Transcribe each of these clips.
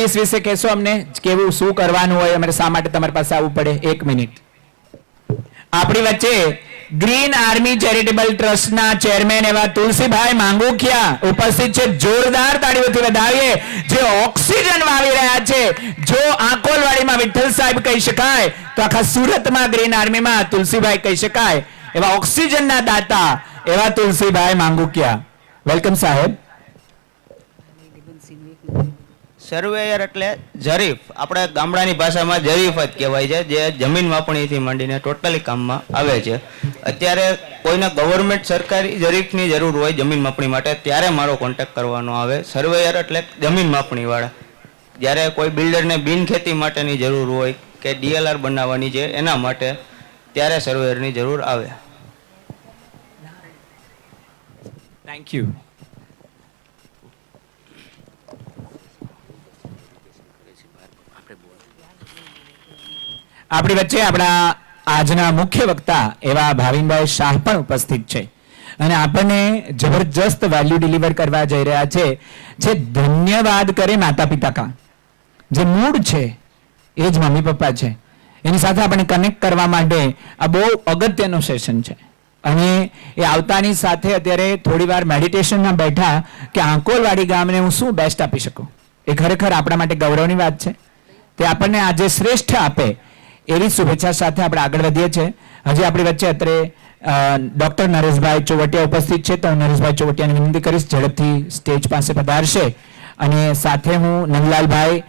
Service વિશે કહેશો અમને, કેવું શું કરવાનું હોય, અમારે શા માટે તમારી પાસે આવવું પડે? 1 મિનિટ. આપણી વચ્ચે ગ્રીન આર્મી ચેરિટેબલ ટ્રસ્ટના ચેરમેન એવા તુલસીભાઈ માંગુકિયા ઉપસ્થિત છે. જોરદાર તાળીઓથી વધાવીએ. જે ઓક્સિજન વાવી રહ્યા છે. જો આકોલવાડીમાં વિઠ્ઠલ સાહેબ કહી શકાય તો આખા સુરતમાં ગ્રીન આર્મીમાં તુલસીભાઈ કહી શકાય. એવા ઓક્સિજનના દાતા એવા તુલસીભાઈ માંગુકિયા. વેલકમ સાહેબ. સર્વેયર એટલે જરીફ, આપણે ગામડાની ભાષામાં જરીફ જ કહેવાય છે, જે જમીન માપણીથી માંડીને ટોટલી કામમાં આવે છે. અત્યારે કોઈને ગવર્મેન્ટ સરકારી જરીફની જરૂર હોય જમીન માપણી માટે, ત્યારે મારો કોન્ટેક્ટ કરવાનો આવે. સર્વેયર એટલે જમીન માપણીવાળા. જ્યારે કોઈ બિલ્ડરને બિનખેતી માટેની જરૂર હોય કે DLR બનાવવાની છે એના માટે, ત્યારે સર્વેયરની જરૂર આવે. Thank you. આપણી વચ્ચે આપણા આજના મુખ્ય વક્તા એવા ભાવિનભાઈ શાહ પણ ઉપસ્થિત છે અને આપણને જબરજસ્ત વેલ્યુ ડિલિવર કરવા જઈ રહ્યા છે. જે ધન્યવાદ કરે માતા પિતા કા, જે મૂળ છે એ જ મમ્મી પપ્પા છે. એની સાથે આપણે કનેક્ટ કરવા માટે આ બહુ અગત્યનો સેશન છે. અને એ આવતાની સાથે અત્યારે થોડી વાર મેડિટેશનમાં બેઠા કે આંકોલવાડી ગામને હું શું બેસ્ટ આપી શકું. એ ખરેખર આપણા માટે ગૌરવની વાત છે. તે આપણને આજે શ્રેષ્ઠ આપે એવી શુભેચ્છા સાથે આપણે આગળ વધીએ છીએ. હજી આપણી વચ્ચે અત્યારે ડોક્ટર નરેશભાઈ ચોવટિયા ઉપસ્થિત છે. તો હું નરેશભાઈ ચોવટિયાને વિનંતી કરીશ ઝડપથી સ્ટેજ પાસે પધારશે. અને સાથે હું નંદલાલભાઈ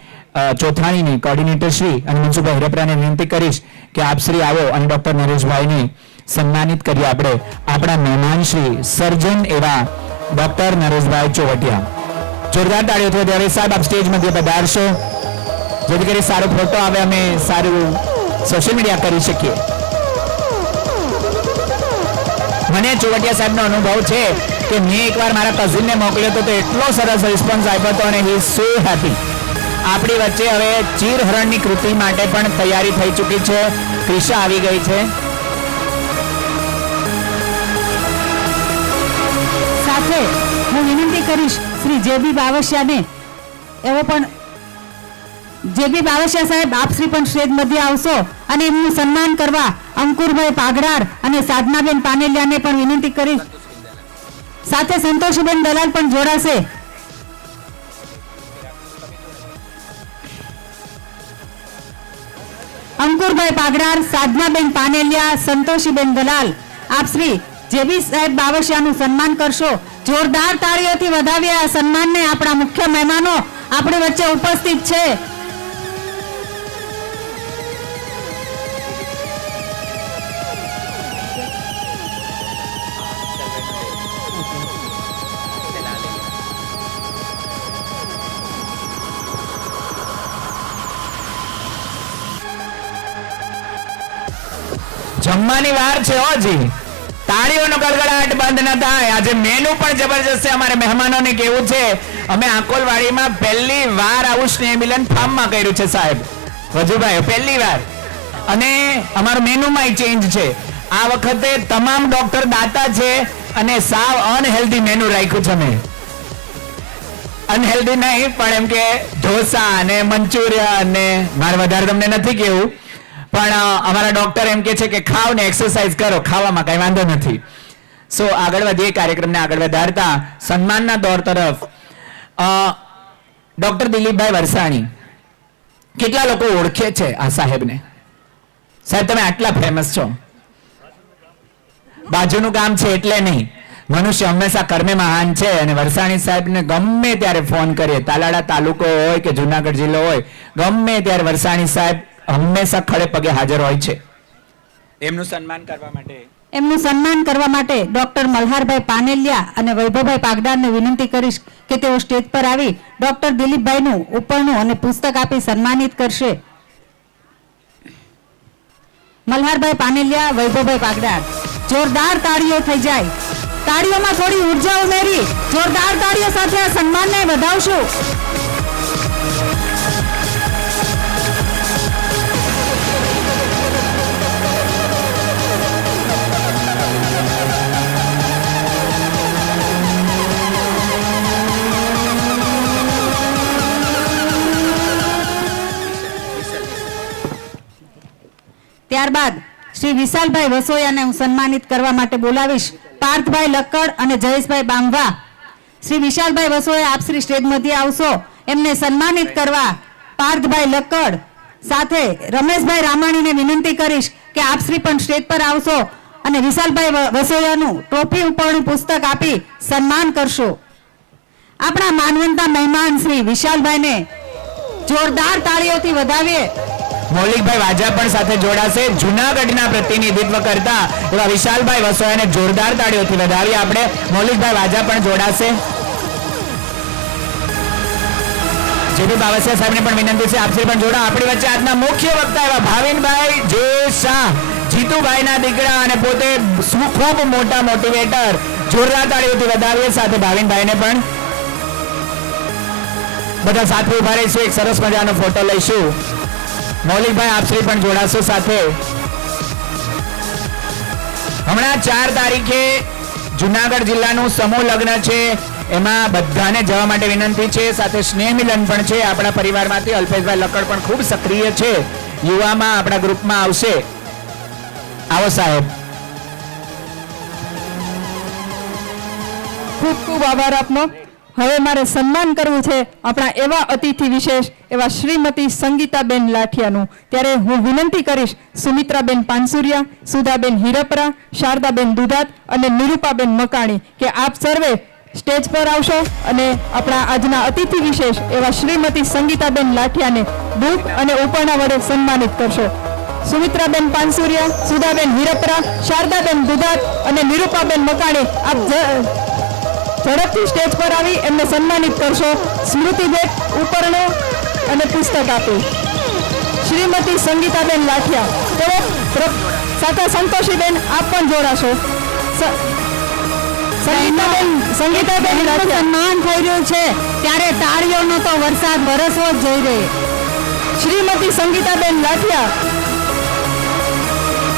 ચોથાણીની કોર્ડિનેટર શ્રી અને મનસુભાઈ હિરપરાને વિનંતી કરીશ કે આપ શ્રી આવો અને ડોક્ટર નરેશભાઈને સન્માનિત કરીએ આપણે. આપણા મહેમાન શ્રી સર્જન એવા ડોક્ટર નરેશભાઈ ચોવટિયા. જોરદાર તાળીઓથી ત્યારે સાહેબ આપ સ્ટેજ મધ્ય પધારશો, જેથી કરી સારો ફોટો આવે, અમે સારું સોશિયલ મીડિયા કરી શકીએ. મને ચોવટિયા સાહેબનો અનુભવ છે કે મેં એકવાર મારા કઝિનને મોકલ્યો હતો તો એટલો સરસ રિસ્પોન્સ આપ્યો હતો અને હી ઇઝ સો હેપી. આપણી વચ્ચે હવે ચીરહરણની કૃતિ માટે પણ તૈયારી થઈ ચૂકી છે. ક્રિશા આવી ગઈ છે. સાથે હું વિનંતી કરીશ શ્રી JB બાવસિયાને, એવો પણ JB બાવસિયા સાહેબ આપ શ્રી પણ સ્ટેજ મધ્ય આવશો અને એમનું સન્માન કરવા અંકુરભાઈ પાગડાર અને સાધનાબેન પાનેલિયાને પણ વિનંતી કરીશ. સાથે સંતોષીબેન દલાલ પણ જોડાશે. અંકુરભાઈ પાગડાર, સાધનાબેન પાનેલિયા, સંતોષીબેન દલાલ, આપ શ્રી JB સાહેબ બાવસિયાનું સન્માન કરશો. જોરદાર તાળીઓથી વધાવીએ આ સન્માનને. આપણા મુખ્ય મહેમાનો આપણી વચ્ચે ઉપસ્થિત છે. જમવાની વાર છે. હોજી તાળીઓનો ગડગડાટ બંધ ન થાય. આજે મેનુ પણ જબરજસ્ત છે. અમારે મહેમાનોને કેવું છે, અમે આંકોલવાડીમાં પહેલી વાર આવું સ્નેહ મિલન ફાર્મમાં કર્યું છે સાહેબ વજુભાઈ, પહેલી વાર. અને અમારું મેનુમાં ચેન્જ છે. આ વખતે તમામ ડોક્ટર દાતા છે અને સાવ અનહેલ્ધી મેનુ રાખ્યું છે. અમે અનહેલ્ધી નહીં પણ એમ કે ઢોસા અને મંચુરિયન અને મારે વધારે તમને નથી કેવું, પણ અમારા ડોક્ટર એમ કે છે કે ખાવ ને એક્સરસાઇઝ કરો, ખાવામાં કઈ વાંધો નથી. સો આગળ વધીએ કાર્યક્રમને આગળ વધારતા સન્માનના દોર તરફ. ડોક્ટર દિલીપભાઈ વરસાણી, કેટલા લોકો ઓળખે છે આ સાહેબને? સાહેબ તમે આટલા ફેમસ છો. બાજુનું કામ છે એટલે નહીં, મનુષ્ય હંમેશા કર્મે મહાન છે. અને વરસાણી સાહેબને ગમે ત્યારે ફોન કરીએ, તાલાળા તાલુકો હોય કે જુનાગઢ જિલ્લો હોય, ગમે ત્યારે વરસાણી સાહેબ હંમેશા ખડે પગે હાજર હોય છે. એમનું સન્માન કરવા માટે ડોક્ટર મલ્હારભાઈ પાનેલિયા અને વૈભવભાઈ પાગડારને વિનંતી કરીશ કે તેઓ સ્ટેજ પર આવી ડોક્ટર દિલીપભાઈનું ઉપરનું અને પુસ્તક આપી સન્માનિત કરશે. મલ્હારભાઈ પાનેલિયા, વૈભવભાઈ પાગડાર. જોરદાર તાળીઓ થઈ જાય. તાળીઓમાં થોડી ઉર્જા ઉમેરી જોરદાર તાળીઓ સાથે આ સન્માનને વધાવશું. ત્યારબાદ શ્રી વિશાલભાઈ વસોયાને હું સન્માનિત કરવા માટે બોલાવીશ. પાર્થભાઈ લક્કડ અને જયેશભાઈ બાંભા. શ્રી વિશાલભાઈ વસોયા આપ શ્રી સ્ટેજ મધ્યે આવશો. એમને સન્માનિત કરવા પાર્થભાઈ લક્કડ સાથે રમેશભાઈ રામાણીને વિનંતી કરીશ કે આપ શ્રી પણ સ્ટેજ પર આવશો અને વિશાલભાઈ વસોયાનું ટ્રોફી ઉપરનું પુસ્તક આપી સન્માન કરશો. આપણા માનવંતા મહેમાન શ્રી વિશાલભાઈને જોરદાર તાળીઓથી વધાવીએ. મૌલિકભાઈ વાજા પણ સાથે જોડાશે. જૂનાગઢના પ્રતિનિધિત્વ કરતા એવા વિશાલભાઈ વસોયાને જોરદાર તાળીઓથી વધાવીએ આપણે. મૌલિકભાઈ વાજા પણ જોડાશે. જેબી બાવસિયા સાહેબને પણ વિનંતી છે આપસે પણ જોડા. આપણી વચ્ચે આજના મુખ્ય વક્તા એવા ભાવિનભાઈ જે શાહ, જીતુભાઈના દીકરા અને પોતે ખૂબ મોટા મોટિવેટર. જોરદાર તાળીઓથી વધાવીએ. સાથે ભાવિનભાઈને પણ બધા સાથે ઉભા રહીશું. એક સરસ મજાનો ફોટો લઈશું. મૌલિકભાઈ આપશ્રી પણ જોડાશો સાથે. હમણાં 4 તારીખે જુનાગઢ જિલ્લાનું સમૂહ લગ્ન છે. એમાં બધાને જવા માટે વિનંતી છે. સાથે સ્નેહ મિલન પણ છે. આપણા પરિવારમાંથી અલ્પેશભાઈ લક્કડ પણ ખૂબ સક્રિય છે. યુવામાં આપણા ગ્રુપમાં આવશે. આવો સાહેબ. ખૂબ ખૂબ આભાર આપનો. હવે મારે સન્માન કરવું છે આપણા એવા અતિથિ વિશેષ એવા શ્રીમતી સંગીતાબેન લાઠિયાનું. ત્યારે હું વિનંતી કરીશ સુમિત્રાબેન પાનસુરિયા, સુધાબેન હિરપરા, શારદાબેન દુધાત અને નિરૂપાબેન મકાણી કે આપ સર્વે સ્ટેજ પર આવશો અને આપણા આજના અતિથિ વિશેષ એવા શ્રીમતી સંગીતાબેન લાઠિયાને બુક અને ઉપરણા વડે સન્માનિત કરશો. સુમિત્રાબેન પાનસુરિયા, સુધાબેન હિરપરા, શારદાબેન દુધાત અને નિરૂપાબેન મકાણી આપ ઝડપથી સ્ટેજ પર આવી એમને સન્માનિત કરશો. સ્મૃતિ ભેટ, ઉપરણો અને પુસ્તક આપી. શ્રીમતી સંગીતાબેન લાઠિયા તેઓ સાથે સંતોષીબેન આપ પણ જોડાશો. સંગીતાબેન લાઠિયા સન્માન થઈ રહ્યું છે ત્યારે તાળીઓનો તો વરસાદ વરસવો જ જઈ રહ્યો. શ્રીમતી સંગીતાબેન લાઠિયા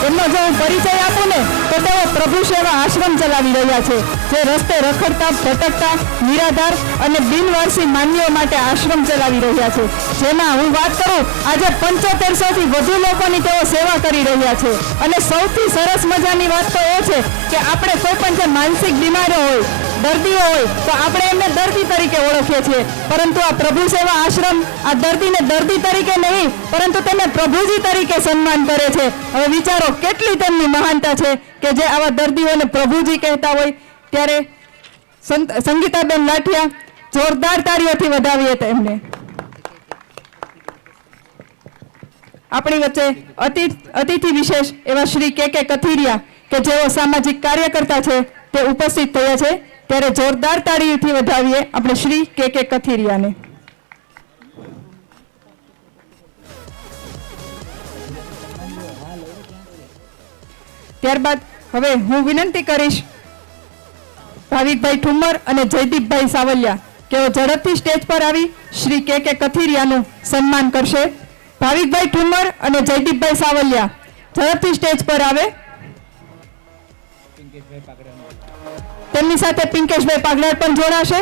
એમનો જો હું પરિચય આપું ને તો તેઓ પ્રભુ સેવા આશ્રમ ચલાવી રહ્યા છે, જે રસ્તે રખડતા, ભટકતા, નિરાધાર અને બિનવારસી માનવીઓ માટે આશ્રમ ચલાવી રહ્યા છે. જેમાં હું વાત કરું, આજે 7500 થી વધુ લોકોની તેઓ સેવા કરી રહ્યા છે. અને સૌથી સરસ મજાની વાત તો એ છે કે આપણે કોઈ પણ જે માનસિક બીમારીઓ હોય, દર્દીઓ હોય તો આપણે એમને દર્દી તરીકે ઓળખીએ છીએ, પરંતુ આ પ્રભુ સેવા આશ્રમ આ દર્દીને દર્દી તરીકે નહીં પરંતુ તેને પ્રભુજી તરીકે સન્માન કરે છે. હવે વિચારો કેટલી તેમની મહાનતા છે કે જે આવા દર્દીઓને પ્રભુજી કહેતા હોય. ત્યારે સંગીતાબેન લાઠિયા જોરદાર તાળીઓથી વધાવીએ તેમને. આપણી વચ્ચે અતિથિ વિશેષ એવા શ્રી કે કથિરિયા કે જેઓ સામાજિક કાર્યકર્તા છે તે ઉપસ્થિત થયા છે. ત્યારે જોરદાર તાળીઓથી વધાવીએ આપણે શ્રી કે કથિરિયાને. ત્યારબાદ હવે હું વિનંતી કરીશ ભાવિકભાઈ ઠુમ્મર અને જયદીપભાઈ સાવલિયા કે ઝડપથી સ્ટેજ પર આવી શ્રી કે કથિરિયાનું સન્માન કરશે. ભાવિકભાઈ ઠુમ્મર અને જયદીપભાઈ સાવલિયા ઝડપથી સ્ટેજ પર આવે. તેમની સાથે પિંકેશભાઈ પાગડાર પણ જોડાશે.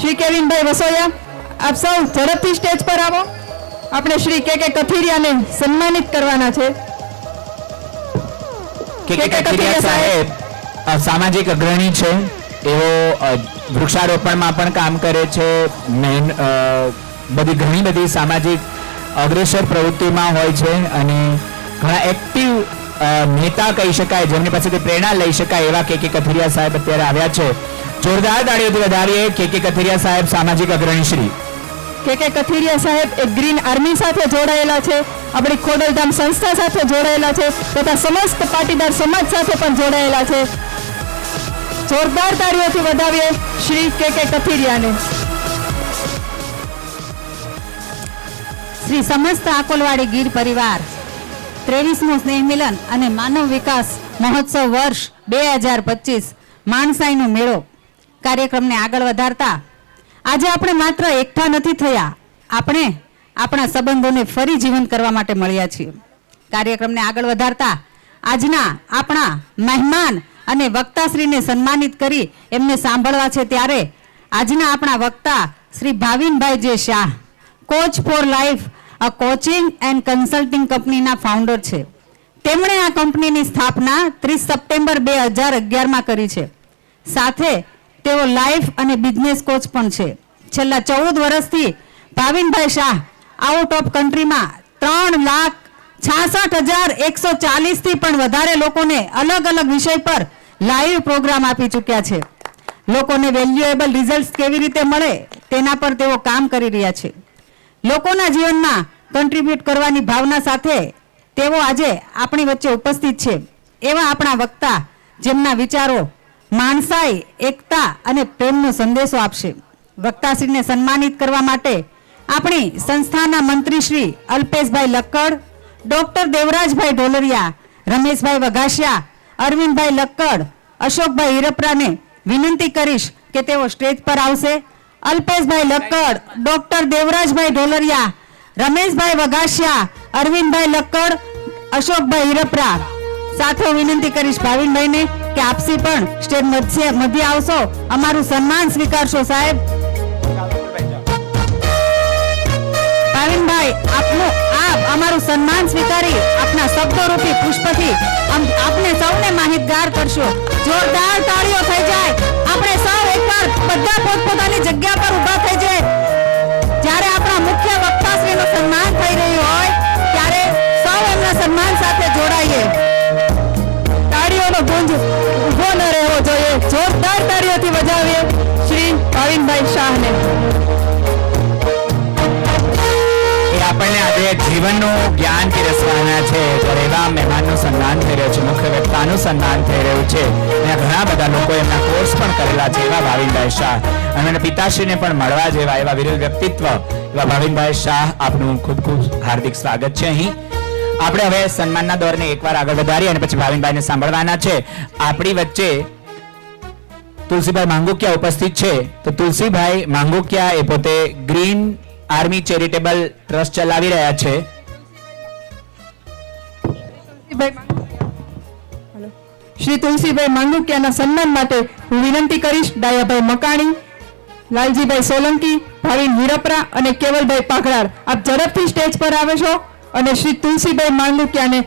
શ્રી કેવિનભાઈ વસોયા આપ સૌ ઝડપથી સ્ટેજ પર આવો. આપણે શ્રી કે કથિરિયાને સન્માનિત કરવાના છે. કે કથિરિયા સાહેબ સામાજિક અગ્રણી છે. એઓ વૃક્ષારોપણમાં પણ કામ કરે છે. ઘણી બધી સામાજિક અગ્રેસર પ્રવૃત્તિમાં હોય છે અને ઘણા એક્ટિવ નેતા કહી શકાય, જેમની પાસેથી પ્રેરણા લઈ શકાય એવા કે કથિરિયા સાહેબ અત્યારે આવ્યા છે. જોરદાર તાળીઓથી વધાવીએ. કે કથિરિયા સાહેબ સામાજિક અગ્રણી શ્રી. કે કથિરિયા સાહેબ એક ગ્રીન આર્મી સાથે જોડાયેલા છે, આપણી ખોડલધામ સંસ્થા સાથે જોડાયેલા છે તથા સમસ્ત પાટીદાર સમાજ સાથે પણ જોડાયેલા છે. જોરદાર તાળીઓથી વધાવીએ શ્રી કે કથિરિયાને. શ્રી સમસ્ત આકોલવાડી ગીર પરિવાર 23મું સ્નેહ મિલન અને માનવ વિકાસ મહોત્સવ વર્ષ 2025 માણસાઈનો મેળો કાર્યક્રમને આગળ વધારતા આજે આપણે માત્ર એકઠા નથી થયા, આપણે આપણા સંબંધોને ફરી જીવંત કરવા માટે મળ્યા છીએ. કાર્યક્રમને આગળ વધારતા આજના આપણા મહેમાન અને વક્તાશ્રીને સન્માનિત કરી એમને સાંભળવા છે. ત્યારે આજના આપણા વક્તા શ્રી ભાવિનભાઈ જે Shah, coach four life a coaching and consulting કંપનીના ફાઉન્ડર છે. તેમણે આ કંપનીની સ્થાપના 30 સપ્ટેમ્બર 2011માં કરી છે. સાથે તેઓ લાઈફ અને બિઝનેસ કોચ પણ છે. છેલ્લા 14 વર્ષથી ભાવિનભાઈ શાહ આઉટ ઓફ કન્ટ્રીમાં 3,66,140 થી પણ વધારે લોકોને અલગ અલગ વિષય પર લાઈવ પ્રોગ્રામ આપી ચૂક્યા છે. લોકોને વેલ્યુએબલ રિઝલ્ટ કેવી રીતે મળે તેના પર તેઓ કામ કરી રહ્યા છે. લોકોના જીવનમાં કન્ટ્રીબ્યુટ કરવાની ભાવના સાથે તેઓ આજે આપણી વચ્ચે ઉપસ્થિત છે. એવા આપણા વક્તા જેમના વિચારો માણસાઈ, એકતા અને પ્રેમનો સંદેશો આપશે. વક્તાશ્રીને સન્માનિત કરવા માટે આપણી સંસ્થાના મંત્રી શ્રી અલ્પેશભાઈ લક્કડ, ડોક્ટર દેવરાજભાઈ ઢોલરિયા, રમેશભાઈ વઘાસિયા, અરવિંદભાઈ લક્કડ, અશોકભાઈ હિરપરાને વિનંતી કરીશ કે તેઓ સ્ટેજ પર આવશે. અલ્પેશભાઈ લક્કડ, ડોક્ટર દેવરાજભાઈ ઢોલરિયા, રમેશભાઈ વઘાસિયા, અરવિંદભાઈ લક્કડ, અશોકભાઈ હિરપરા. સાથે હું વિનંતી કરીશ ભાવિનભાઈને કે આપસી પણ સ્ટેજ મધ્ય આવશો, અમારું સન્માન સ્વીકારશો. સાહેબ ભાવિનભાઈ, આપ અમારું સન્માન સ્વીકારી આપના શબ્દરૂપી પુષ્પથી આપને સૌને માહિતગાર કરશો. જોરદાર તાળીઓ થઈ જાય. આપણે સૌ એકવાર બધા પોતપોતાની જગ્યા પર ઊભા થઈ જાય. જ્યારે આપણા મુખ્ય વક્તાશ્રીનું સન્માન થઈ રહ્યું હોય ત્યારે સૌ એમના સન્માન સાથે જોડાઈએ. તાળીઓનો ગુંજ ઊભો ન રહેવો જોઈએ. જોરદાર તાળીઓથી વધાવીએ શ્રી ભાવિનભાઈ શાહને. એ આપણને આજે જીવનનું જ્ઞાન પીરસવાના છે. ત્યારે એવા મહેમાનનું સન્માન થઈ રહ્યું છે, મુખ્ય વક્તાનું સન્માન થઈ રહ્યું છે. અને ઘણા બધા લોકો એમના કોર્સ પણ કરેલા છે એવા ભાવિનભાઈ શાહ અને એના પિતાશ્રીને પણ મળવા જેવા એવા વિરલ વ્યક્તિત્વ એવા ભાવિનભાઈ શાહ, આપનું ખૂબ ખૂબ હાર્દિક સ્વાગત છે. અહીં આપણે હવે સન્માનના દોરને એકવાર આગળ વધારીએ અને પછી ભાવિનભાઈને સાંભળવાના છે. આપણી વચ્ચે તુલસીભાઈ માંગુકિયા ઉપસ્થિત છે. તો તુલસીભાઈ માંગુકિયા એ પોતે ગ્રીન આર્મી ચેરિટેબલ ટ્રસ્ટ ચલાવી રહ્યા છે. શ્રી તુલસીભાઈ માંગુકિયાના સન્માન માટે હું વિનંતી કરીશ ડાયાભાઈ મકાણી, લાલજીભાઈ સોલંકી, ભાવિન હિરપરા અને કેવલભાઈ પાઘડાર. આપ ઝડપથી સ્ટેજ પર આવે છો અને શ્રી તુલસીભાઈ માંગુકિયાને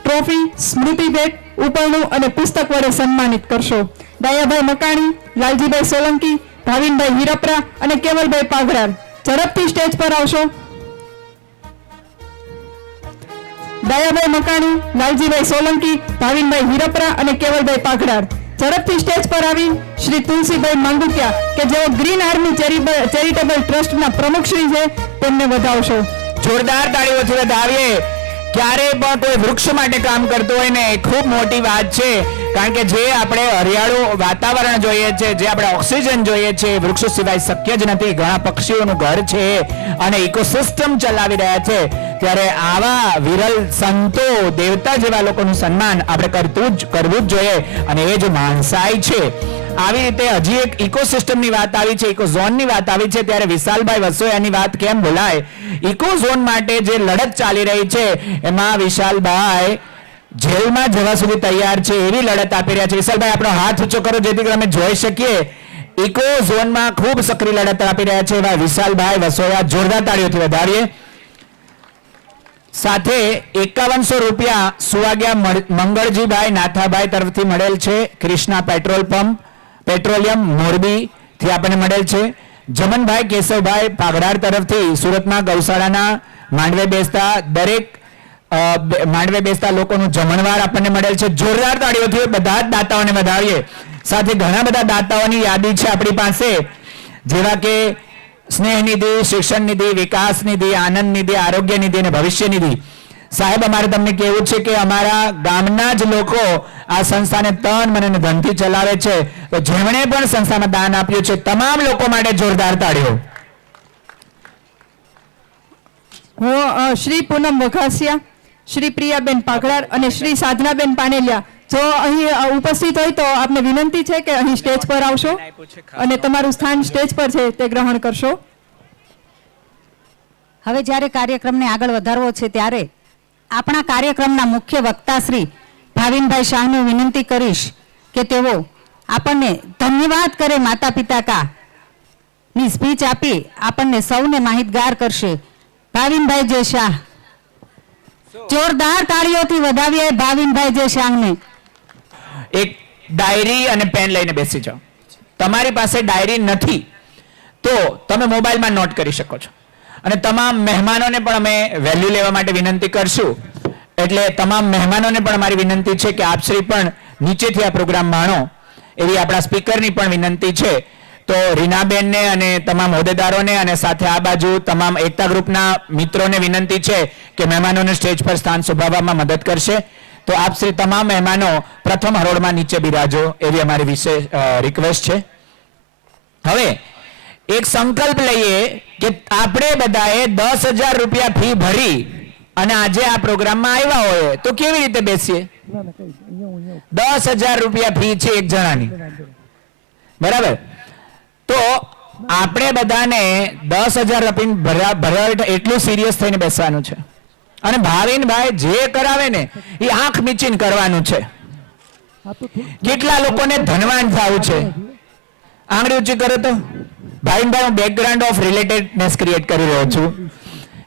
ટ્રોફી, સ્મૃતિ ભેટ, ઉપરણું અને પુસ્તક વડે સન્માનિત કરશો. ડાયાભાઈ મકાણી, લાલજીભાઈ સોલંકી, ભાવિનભાઈ હિરપરા અને કેવલભાઈ પાઘડાર, ઝડપથી સ્ટેજ પર આવશો. દયાભાઈ મકાણી, લાલજીભાઈ સોલંકી, ભાવિનભાઈ હિરપરા અને કેવલભાઈ પાઘડાર, ઝડપથી સ્ટેજ પર આવી શ્રી તુલસીભાઈ માંગુકિયા કે જેઓ ગ્રીન આર્મી ચેરિટેબલ ટ્રસ્ટના પ્રમુખ શ્રી છે તેમને વધાવશો. જોરદાર તાળીઓથી વધાવીએ. ક્યારે પણ કોઈ વૃક્ષ માટે કામ કરતું હોય ને એ ખૂબ મોટી વાત છે. કારણ કે જે આપણે હરિયાળું વાતાવરણ જોઈએ છે, જે આપણે ઓક્સિજન જોઈએ છે, વૃક્ષો સિવાય શક્ય જ નથી. ઘણા પક્ષીઓનું ઘર છે અને ઇકોસિસ્ટમ ચલાવી રહ્યા છે. ત્યારે આવા વિરલ સંતો, દેવતા જેવા લોકોનું સન્માન આપણે કરવું જ જોઈએ. અને એ જ માણસાઈ છે. આવી રીતે હજી એક ઇકોસિસ્ટમની વાત આવી છે, ઇકોઝોનની વાત આવી છે. ત્યારે વિશાલભાઈ વસોયાની વાત કેમ બોલાય? ઇકોઝોન માટે જે લડત ચાલી રહી છે એમાં વિશાલભાઈ જેલમાં જવા સુધી તૈયાર છે એવી લડત આપી રહ્યા છે. વિશાલભાઈ, આપણો હાથ ઊંચો કરો જેથી કરી અમે જોઈ શકીએ. ઇકો ઝોનમાં ખૂબ સક્રિય લડત આપી રહ્યા છે એવા વિશાલભાઈ વસોયા. જોરદાર તાળીઓથી વધારીએ. સાથે 5100 રૂપિયા સુવાગ્યા મંગળજીભાઈ નાથાભાઈ તરફથી મળેલ છે. ક્રિષ્ના પેટ્રોલિયમ મોરબી થી આપણને મળેલ છે. જમનભાઈ કેશવભાઈ પાઘડાર તરફથી સુરતમાં ગૌશાળાના માંડવે બેસતા લોકોનું જમણવાર આપણને મળેલ છે. જોરદાર તાળીઓથી બધા જ દાતાઓને વધાવીએ. સાથે ઘણા બધા દાતાઓની યાદી છે આપણી પાસે, જેવા કે સ્નેહ નિધિ, શિક્ષણ નિધિ, વિકાસ નિધિ, આનંદ નિધિ, આરોગ્ય નિધિ અને ભવિષ્ય નિધિ. સાહેબ, અમારે તમને કહેવું છે કે અમારા ગામના જ લોકો આ સંસ્થાને તન, મન અને ધનથી ચલાવે છે. તો જેમણે પણ સંસ્થામાં દાન આપ્યું છે તમામ લોકો માટે જોરદાર તાળીઓ. હું શ્રી પૂનમ વઘાસિયા, શ્રી પ્રિયાબેન પાઘડાર અને શ્રી સાધનાબેન પાનેલિયા જો અહીં ઉપસ્થિત હોય તો આપને વિનંતી છે કે અહીં સ્ટેજ પર આવશો અને તમારું સ્થાન સ્ટેજ પર છે તે ગ્રહણ કરશો. હવે જ્યારે કાર્યક્રમને આગળ વધારવો છે ત્યારે આપણા કાર્યક્રમના મુખ્ય વક્તા શ્રી ભાવિનભાઈ શાહને વિનંતી કરીશ કે તેઓ આપણને ધન્યવાદ કરે માતા પિતા કા ની સ્પીચ આપી આપણને સૌને માહિતગાર કરશે. ભાવિનભાઈ જે શાહ. જોરદાર તાળીઓથી વધાવીએ ભાવિનભાઈ જે શાહને. એક ડાયરી અને પેન લઈને બેસી જાઓ. તમારી પાસે ડાયરી નથી તો તમે મોબાઈલમાં નોટ કરી શકો છો. અને તમામ મહેમાનોને પણ અમે વેલ્યુ લેવા માટે વિનંતી કરશું. એટલે તમામ મહેમાનોને પણ અમારી વિનંતી છે કે આપ શ્રી પણ નીચેથી આ પ્રોગ્રામ માણો એવી આપણા સ્પીકરની પણ વિનંતી છે. તો રીનાબેનને અને તમામ હોદ્દેદારોને અને સાથે આ બાજુ તમામ એકતા ગ્રુપના મિત્રોને વિનંતી છે કે મહેમાનોને સ્ટેજ પર સ્થાન શોભાવવામાં મદદ કરશે. તો આપ શ્રી તમામ મહેમાનો પ્રથમ હરોળમાં નીચે બિરાજો એવી અમારી વિશેષ રિક્વેસ્ટ છે. હવે એક સંકલ્પ લઈએ કે આપણે બધાએ 10,000 રૂપિયા ફી ભરી અને આજે આ પ્રોગ્રામમાં આવ્યા હોય તો કેવી રીતે બેસીએ? 10,000 રૂપિયા ફી છે એક જણાની, બરાબર? તો આપણે બધાને 10,000 ભર્યા એટલું સિરિયસ થઈને બેસવાનું છે. અને ભાવિનભાઈ જે કરાવે ને એ આંખ મીચીને કરવાનું છે. કેટલા લોકોને ધનવાન થવું છે? આંગળી ઊંચી કરો તો. ભાવિનભાઈ, હું બેકગ્રાઉન્ડ ઓફ રિલેટેડનેસ ક્રિએટ કરી રહ્યો છું.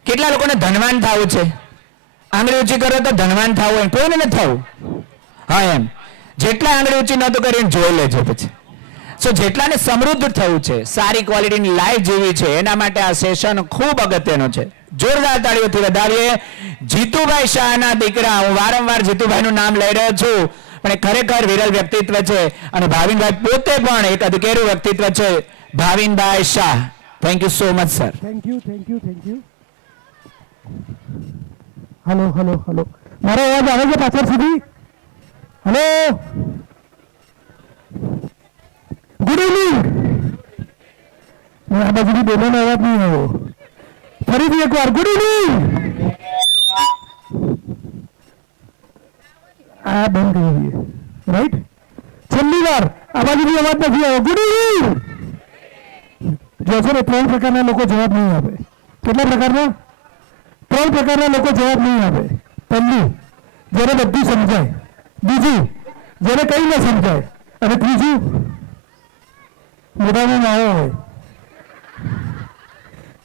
કેટલા લોકોને ધનવાન થવું છે? આંગળી ઊંચી કરો તો. ધનવાન થવું હોય કોઈને નથી થવું? હા, એમ જેટલા આંગળી ઊંચી નહોતું કરીને જોઈ લેજો પછી. સો જેટલાને સમૃદ્ધ થવું છે, સારી ક્વોલિટીની લાઈફ જેવી છે, એના માટે આ સેશન ખૂબ અગત્યનું છે. જોરદાર તાળીઓથી વધાવીએ. જીતુભાઈ શાહના દીકરા, હું વારંવાર જીતુભાઈનું નામ લઈ રહ્યો છું પણ એ ખરેખર વિરલ વ્યક્તિત્વ છે અને ભાવિનભાઈ પોતે પણ એક અધકેરું વ્યક્તિત્વ છે. Bhavinbhai Shah, thank you so much sir. Thank you. Hello. મારો અવાજ આવે છે પાછળ સુધી? Hello, good evening. આ બાજુથી બેનોનો અવાજ નહીં આવ્યો. ફરીથી એકવાર ગુડ ઇવનિંગ. આ બંધ કરી દઈએ, રાઈટ? છેલ્લી વાર આ બાજુથી અવાજ નથી આવ્યો. Good evening. જોશો ને 3 પ્રકારના લોકો જવાબ નહીં આપે. કેટલા પ્રકારના? 3 પ્રકારના લોકો જવાબ નહીં આપે. પહેલું, જેને બધું સમજાય. બીજું, જેને કંઈ ન સમજાય. અને ત્રીજું, મોઢામાં માવો હોય.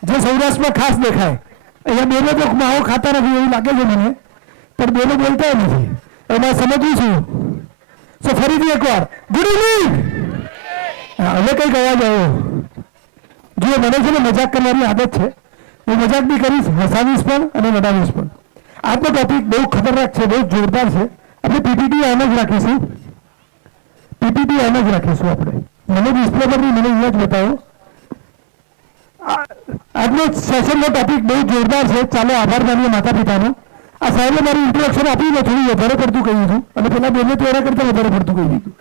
જે સૌરાષ્ટ્રમાં ખાસ દેખાય. અહીંયા બેનો તો માવો ખાતા નથી એવું લાગે છે મને, પણ બેનો બોલતા નથી. એમાં સમજવું છું. સો ફરીથી એકવાર ગુડ ઇવનિંગ. હવે કંઈક અવાજ આવ્યો. જુઓ, મને છે ને મજાક કરવાની આદત છે. હું મજાક બી કરીશ, હસાવીશ પણ અને વડાવીશ પણ. આજનો ટોપિક બહુ ખતરનાક છે, બહુ જોરદાર છે. આપણે પીપીટી એમ જ રાખીશું. આપણે મને ડિસ્પ્લે પર મને અહીંયા જ બતાવો. આજનો સેશનનો ટોપિક બહુ જોરદાર છે. ચાલો આભાર માનીએ માતા પિતાનો. આ સાહેબે મારું ઇન્ટ્રોડક્શન આપ્યું ને થોડું વધારે પડતું કહ્યું હતું અને પેલા બેને તો એના કરતાં વધારે પડતું કહી દીધું.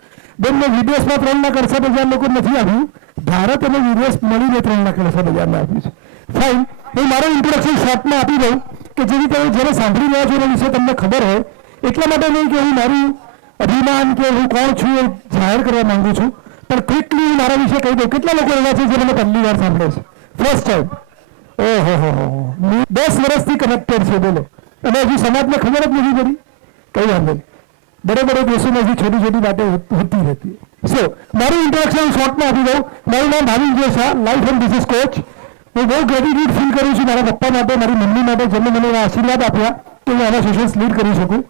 બેન, મેં વિદેશમાં 3,68,000 લોકો નથી આપ્યું. ભારત અને વિદેશ મળીને 3,68,000 આપ્યું છે. ફાઇન. હું મારું ઇન્ટ્રોડક્શન શોર્ટમાં આપી દઉં કે જેથી તમે જ્યારે સાંભળી રહ્યા છો એના વિશે તમને ખબર હોય. એટલા માટે નહીં કે હું મારું અભિમાન કે હું કોણ છું એ જાહેર કરવા માંગુ છું, પણ ક્વિકલી હું મારા વિશે કહી દઉં. કેટલા લોકો એવા છે જે મને પહેલી વાર સાંભળે છે? First time. ઓહો, 10 વર્ષથી કનેક્ટેડ છે. બોલો. અને હજી સમાજને ખબર જ નથી પડી. કઈ વાંધો નહીં. બરાબર, દેશોમાં હજી છોટી છોટી વાતો હોતી રહેતી. સો મારું ઇન્ટ્રોડક્શન શોર્ટમાં આપી દઉં. મારું નામ Bhavinbhai Shah, life and business coach. હું બહુ ગ્રેટિટ્યુડ ફીલ કરું છું મારા પપ્પા માટે, મારી મમ્મી માટે, જેમને મને આશીર્વાદ આપ્યા કે હું આવા સેશન્સ લીડ કરી શકું.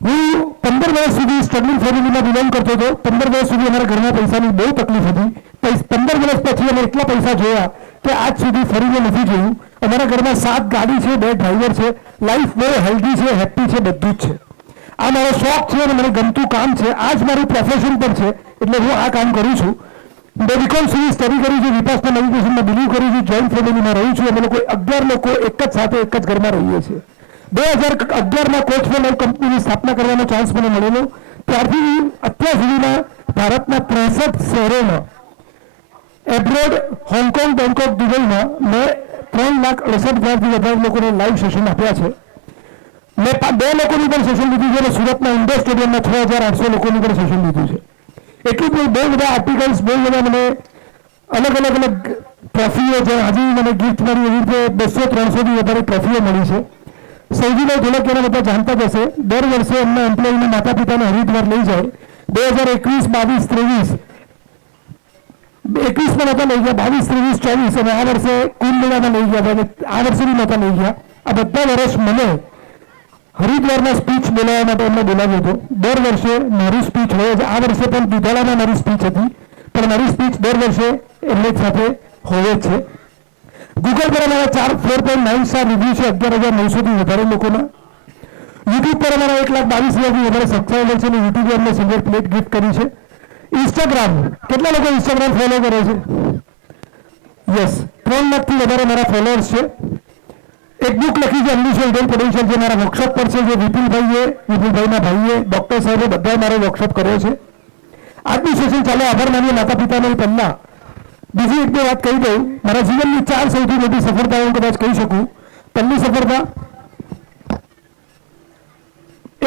હું 15 વર્ષ સુધી સ્ટ્રગલિંગ ફેમિલીમાં બિલોંગ કરતો હતો. 15 વર્ષ સુધી અમારા ઘરમાં પૈસાની બહુ તકલીફ હતી. 15 વર્ષ પછી અમે એટલા પૈસા જોયા કે આજ સુધી ફરીને નથી જોયું. અમારા ઘરમાં 7 ગાડી છે, 2 ડ્રાઈવર છે. લાઈફ બહુ હેલ્ધી છે, હેપી છે, બધું જ છે. આ મારો શોખ છે અને મને ગમતું કામ છે. આ જ મારું પ્રોફેશન પણ છે, એટલે હું આ કામ કરું છું. મેં બીકોમ સુધી સ્ટડી કરી છે, વિપાસના મેડિટેશનમાં બિલીવ કરું છું, જોઈન્ટ ફેમિલીમાં રહું છું. અમે લોકો 11 લોકો એક જ સાથે એક જ ઘરમાં રહીએ છીએ. 2011માં કોચ ફોર લાઈફ કંપનીની સ્થાપના કરવાનો ચાન્સ મને મળેલો. ત્યારથી અત્યાર સુધીમાં ભારતના 63 શહેરોમાં, એબ્રોડ, હોંગકોંગ, બેંકોક, દુબઈમાં મેં 3,68,000થી વધારે લોકોને લાઈવ સેશન આપ્યા છે. મેં 2 લોકોનું પણ સેશન લીધું છે અને સુરતના ઇન્ડોર સ્ટેડિયમમાં 6,800 લોકોનું પણ સેશન લીધું છે. એટલું જ બહુ બધા આર્ટિકલ્સ, બહુ બધા મને અલગ ટ્રોફીઓ છે. હજી મને ગિફ્ટ મળી એવી રીતે 200-300થી વધારે ટ્રોફીઓ મળી છે. સૌજીભાઈ ઢોલક એના બધા જાણતા જ હશે. દર વર્ષે એમના એમ્પ્લોયીના માતા પિતાને હરિદ્વાર લઈ જાય. 2021, 22, 23 21માં નહોતા લઈ ગયા, 22, 23, 24 અને આ વર્ષે કુંભ મેળામાં લઈ ગયા હતા. આ વર્ષે બી નહોતા લઈ ગયા. આ બધા વર્ષ મને હરિદ્વારમાં સ્પીચ બોલાવવા માટે એમને બોલાવ્યો હતો. દર વર્ષે મારી સ્પીચ હોય છે. આ વર્ષે પણ દુધાળામાં મારી સ્પીચ હતી, પણ મારી સ્પીચ દર વર્ષે એમની સાથે હોય જ છે. ગૂગલ પર અમારા 4.9 સ્ટાર રિવ્યુ છે, 11,900 થી વધારે લોકોના. યુટ્યુબ પર અમારા 1,22,000 થી વધારે સબસ્ક્રાઈબર છે અને યુટ્યુબે અમને સિલ્વર પ્લેટ ગિફ્ટ કરી છે. ઇન્સ્ટાગ્રામ, કેટલા લોકો ઇન્સ્ટાગ્રામ ફોલો કરે છે? યસ, 3 લાખથી વધારે મારા ફોલોઅર્સ છે. એક બુક લખી છે અંબિશન હિડન પોટેન્શિયલ, જે મારા વર્કશોપ પર છે, જે વિપુલભાઈના ભાઈએ, ડોક્ટર સાહેબે બધાએ મારો વર્કશોપ કર્યો છે. આજનું સેશન ચાલો આભાર માનીએ માતા પિતાને. પહેલા બીજી એક બે વાત કહી દઉં. મારા જીવનની 4 સૌથી મોટી સફળતા હું કદાચ કહી શકું. પહેલી સફળતા,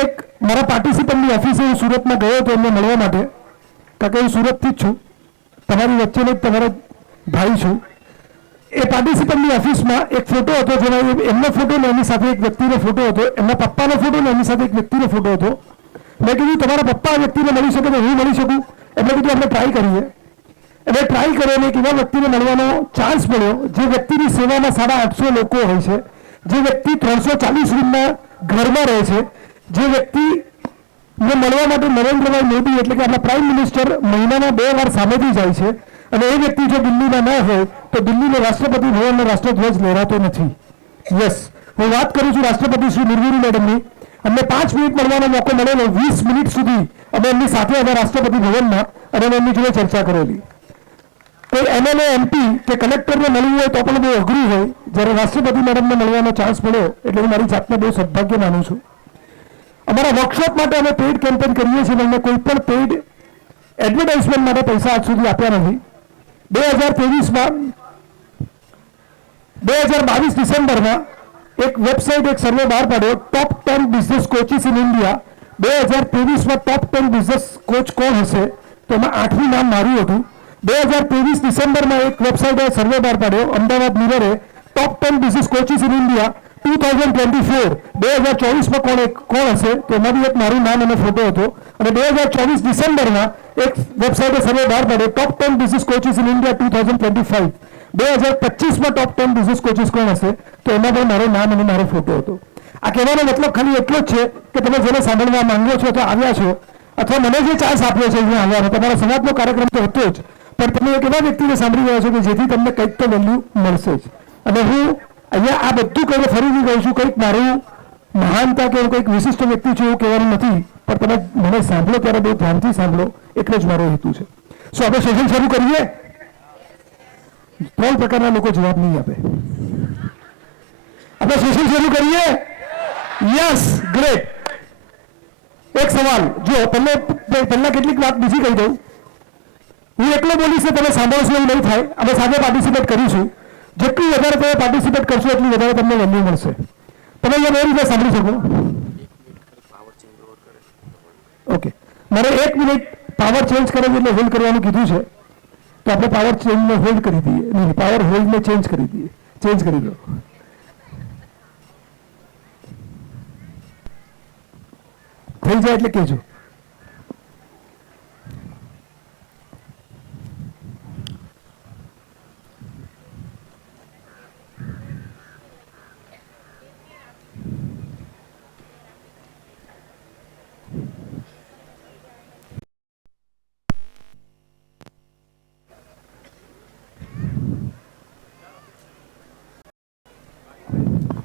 એક મારા પાર્ટિસિપન્ટની ઓફિસે હું સુરતમાં ગયો હતો એમને મળવા માટે, કારણ કે હું સુરતથી જ છું, તમારી વચ્ચેનો જ તમારો ભાઈ છું. એ પાર્ટિસિપન્ટની ઓફિસમાં એક ફોટો હતો, જેમાં એમનો ફોટો ને એની સાથે એક વ્યક્તિનો ફોટો હતો, એમના પપ્પાનો ફોટો ને એની સાથે એક વ્યક્તિનો ફોટો હતો. મેં કીધું તમારા પપ્પા આ વ્યક્તિને મળી શકે તો હું મળી શકું? એટલે કીધું આપણે ટ્રાય કરીએ. એટલે ટ્રાય કર્યો અને એક એવા વ્યક્તિને મળવાનો ચાન્સ મળ્યો, જે વ્યક્તિની સેવામાં 850 લોકો હોય છે, જે વ્યક્તિ 340 રૂમના ઘરમાં રહે છે, જે વ્યક્તિને મળવા માટે નરેન્દ્રભાઈ મોદી એટલે કે આપણા પ્રાઇમ મિનિસ્ટર મહિનામાં 2 વાર સામેથી જાય છે, અને એ વ્યક્તિ જો દિલ્હીમાં ન હોય તો દિલ્હીનો રાષ્ટ્રપતિ ભવનનો રાષ્ટ્રધ્વજ લહેરાતો નથી. યસ, હું વાત કરું છું રાષ્ટ્રપતિ શ્રી મુર્મુ મેડમની. અમને 5 મિનિટ મળવાનો મોકો મળેલો. 20 મિનિટ સુધી અમે એમની સાથે હતા રાષ્ટ્રપતિ ભવનમાં અને અમે એમની જોડે ચર્ચા કરેલી. કોઈ એમએલએ, એમપી કે કલેક્ટરને મળવું હોય તો પણ બહુ અઘરું હોય. જ્યારે રાષ્ટ્રપતિ મેડમને મળવાનો ચાન્સ મળ્યો એટલે હું મારી જાતને બહુ સદભાગ્ય માનું છું. અમારા વર્કશોપ માટે અમે પેઇડ કેમ્પેન કરીએ છીએ, અમને કોઈ પણ પેઇડ એડવર્ટાઇઝમેન્ટ માટે પૈસા આજ સુધી આપ્યા નથી. 2022 ડિસેમ્બરમાં એક વેબસાઇટ, એક સર્વે બહાર પાડ્યો, top 10 business coaches in India. 2023માં ટોપ 10 બિઝનેસ કોચ કોણ હશે, તો એમાં 8મું નામ મારું હતું. 2023 ડિસેમ્બરમાં એક વેબસાઇટે સર્વે બહાર પાડ્યો, અમદાવાદ મિરરે, ટોપ 10 બિઝનેસ કોચિસ ઇન ઇન્ડિયા 2024. 2024માં કોણ હશે, તો એમાં બી એક મારું નામ અને ફોટો હતો. અને 2024 ડિસેમ્બરમાં એક વેબસાઇટે સર્વે બહાર પાડ્યો, top 10 business coaches in India 2025. 2025માં ટોપ 10 બિઝનેસ કોચિસ કોણ હશે, તો એમાં પણ મારું નામ અને મારો ફોટો હતો. આ કહેવાનો મતલબ ખાલી એટલો જ છે કે તમે જેને સાંભળવા માંગો છો અથવા આવ્યા છો, અથવા મને જે ચાન્સ આપ્યો છે અહીંયા આવવાનો, તમારા સમાજનો કાર્યક્રમ તો હતો જ, પણ તમે એક એવા વ્યક્તિને સાંભળી રહ્યા છો કે જેથી તમને કંઈક તો વેલ્યુ મળશે જ. અને હું અહીંયા આ બધું કહીને ફરીથી કહું છું, કંઈક મારું મહાનતા કે હું કંઈક વિશિષ્ટ વ્યક્તિ છું એવું કહેવાનું નથી, પણ તમે મને સાંભળો ત્યારે બહુ ધ્યાનથી સાંભળો, એટલો જ મારો હેતુ છે. શું આપણે સેશન શરૂ કરીએ? 3 પ્રકારના લોકો જવાબ નહીં આપે. આપણે સેશન શરૂ કરીએ? Yes, great. એક સવાલ જો પહેલા કેટલીક વાત બીજી કહી દઉં. હું એકલો બોલીશ ને તમે સાંભળશો એવું નહીં થાય. આપણે સાથે પાર્ટિસિપેટ કરીશું. જેટલું વધારે તમે પાર્ટિસિપેટ કરશો એટલું વધારે તમને વેલ્યુ મળશે. તમે અહીંયા બહુ રીતે સાંભળી શકો. ઓકે, મારે 1 મિનિટ પાવર ચેન્જ કરે એટલે હોલ્ડ કરવાનું કીધું છે, તો આપણે પાવર ચેન્જને હોલ્ડ કરી દઈએ. નહીં, પાવર હોલ્ડને ચેન્જ કરી દઈએ. ચેન્જ કરી દો. થઈ જાય એટલે કહેજો.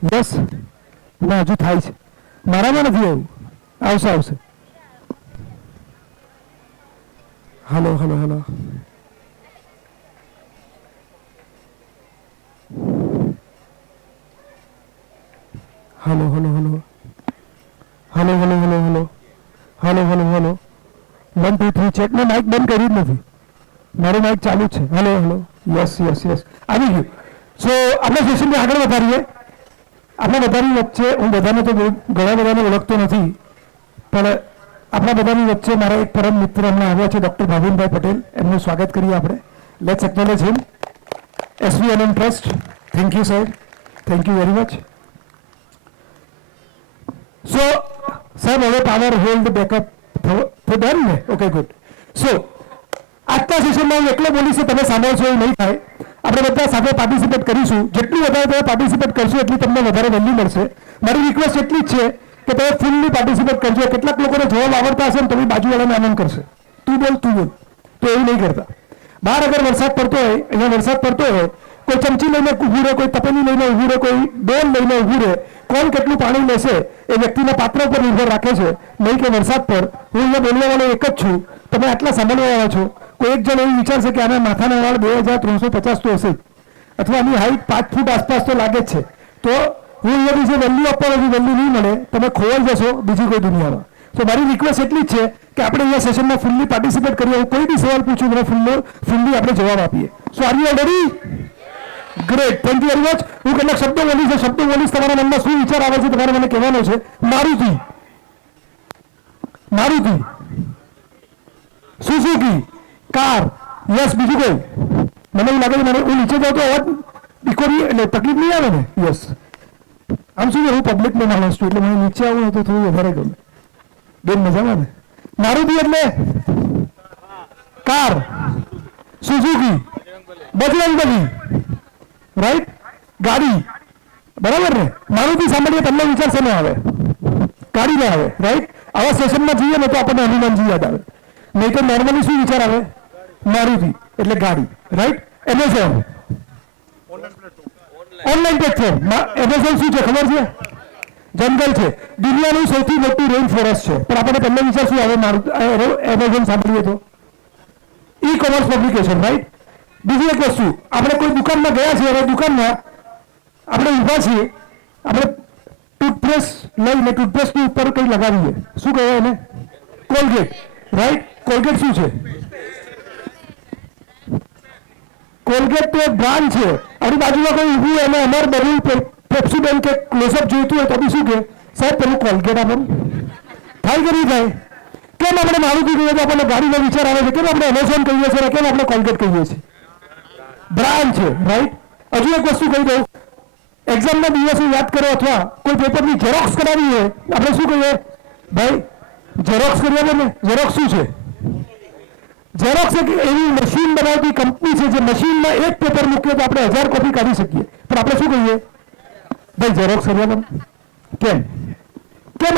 બસ ના, હજુ થાય છે. મારામાં નથી આવ્યું. આવશે આવશે. Hello hello hello. Hello hello hello hello hello hello hello hello hello hello 1 2 3 check. મેં માઇક બંધ કર્યું જ નથી, મારું માઇક ચાલુ જ છે. Hello hello. Yes yes yes, આવી ગયું. સો આપણે સેશનને આગળ વધારીએ. આપણા બધાની વચ્ચે, હું બધાને તો ઘણા બધાને ઓળખતો નથી, પણ આપણા બધાની વચ્ચે મારા એક પરમ મિત્ર હમણાં આવ્યા છે, ડૉક્ટર ભાવિનભાઈ પટેલ. એમનું સ્વાગત કરીએ આપણે. Let's acknowledge him. SVNM trust. Thank you sir, thank you very much. So સાહેબ, હવે પાવર હોલ્ડ બેકઅપ તો ડન ને? Okay, good. સો આજના સેશનમાં હું એકલો બોલીશ તો તમે સાંભળશો એવું નહીં થાય. આપણે બધા સાથે પાર્ટિસિપેટ કરીશું. જેટલું વધારે તમે પાર્ટિસિપેટ કરશો એટલી તમને વધારે વેલ્યુ મળશે. મારી રિક્વેસ્ટ એટલી જ છે કે તમે ફૂલ્લી પાર્ટિસિપેટ કરજો. કેટલાક લોકોને જવાબ આવડતા હશે ને તમે બાજુવાળાને આનંદ કરશે, તું બોલ તો એવું નહીં કરતા. બહાર અગર વરસાદ પડતો હોય, અહીંયા વરસાદ પડતો હોય, કોઈ ચમચી લઈને ઊભું રહે, કોઈ તપેલી લઈને ઊભું રહે, કોઈ ડોલ લઈને ઊભું રહે, કોણ કેટલું પાણી લેશે એ વ્યક્તિના પાત્ર ઉપર નિર્ભર રાખે છે, નહીં કે વરસાદ પર. હું અહીંયા બોલવાવાળો એક જ છું, તમે આટલા સાંભળવાવાળા છો. કોઈ એક જણ એવું વિચારશે કે આના માથાના વાળ 2350 તો હશે જ, અથવા આની હાઈટ 5 ફૂટ આસપાસ તો લાગે જ છે. તો હું અહીંયાથી જે વેલ્યુ આપવાની વેલ્યુ નહીં મળે, તમે ખોવાઈ જશો બીજી કોઈ દુનિયામાં. તો મારી રિક્વેસ્ટ એટલી જ છે કે આપણે અહીંયા સેશનમાં ફૂલ્લી પાર્ટિસિપેટ કરીએ. હું કોઈ બી સવાલ પૂછું મને ફૂલ્લી આપણે જવાબ આપીએ. So are you ready? Great, thank you very much. હું કેટલાક શબ્દો બોલીશ, તમારા મનમાં શું વિચાર આવે છે તમારે મને કહેવાનો છે. Maruti, Suzuki, car, yes. બીજું કોઈ? મને એવું લાગે છે મને હું નીચે જાઉં તો અવાજ ઇકોની એટલે તકલીફ નહીં આવે ને? યસ. આમ શું છે, હું પબ્લિકનો માણસ છું એટલે મને નીચે આવું તો થોડું વધારે ગમે. બેન મજામાં ને? મારુતિ એટલે કાર, સુઝુકી, બજરંગબલી, રાઈટ, ગાડી, બરાબર ને? મારુતિ સાંભળીએ તમને વિચાર શેનો આવે? ગાડી ના આવે, રાઈટ? આવા સેશનમાં જઈએ ને તો આપણને હનુમાનજી યાદ આવે, નહીં તો નોર્મલી શું વિચાર આવે? મારુતિ એટલે ગાડી, right? Amazon, online platform. Amazon શું છે ખબર છે? જંગલ છે, દુનિયાનું સૌથી મોટું રેઇન ફોરેસ્ટ છે. પણ આપણે પહેલો વિચાર શું આવે? એમેઝોન સાંભળીએ તો ઈ કોમર્સ પબ્લિકેશન, રાઈટ? બીજી એક વસ્તુ, આપણે કોઈ દુકાનમાં ગયા છીએ અને દુકાનમાં આપણે ઊભા છીએ, આપણે ટૂથબ્રશ લઈને ટૂથબ્રશની ઉપર કંઈ લગાવીએ, શું કહેવાય એને? Colgate, right? કોલગેટ શું છે? કોલગેટ તો એક બ્રાન્ડ છે. આપણી બાજુમાં કોઈ ઊભું એને અમાર બરું પેપ્સીડેન્ટ કે ક્લોઝઅપ જોઈતું હોય તો બી શું કે સાહેબ પેલું કોલગેટ આપો, થાય કે નહીં થાય? કેમ આપણે મારુતિ કહીએ તો આપણને ગાડીનો વિચાર આવે છે? કેમ આપણે એમેઝોન કહીએ છીએ? કેમ આપણે કોલગેટ કહીએ છીએ? બ્રાન્ડ છે, રાઈટ? હજુ એક વસ્તુ કહી દઉં, એક્ઝામના દિવસે યાદ કરો અથવા કોઈ પેપરની ઝેરોક્સ કરાવી હોય આપણે શું કહીએ? ભાઈ ઝેરોક્સ કરી આપો ને. ઝેરોક્સ શું છે? ઝેરોક્સ એક એવી મશીન બનાવતી કંપની છે જે મશીનમાં એક પેપર મૂકીએ તો આપણે 1000 કોપી કાઢી શકીએ. પણ આપણે શું કહીએ? ભાઈ ઝેરોક્સ કરી આપો. કેમ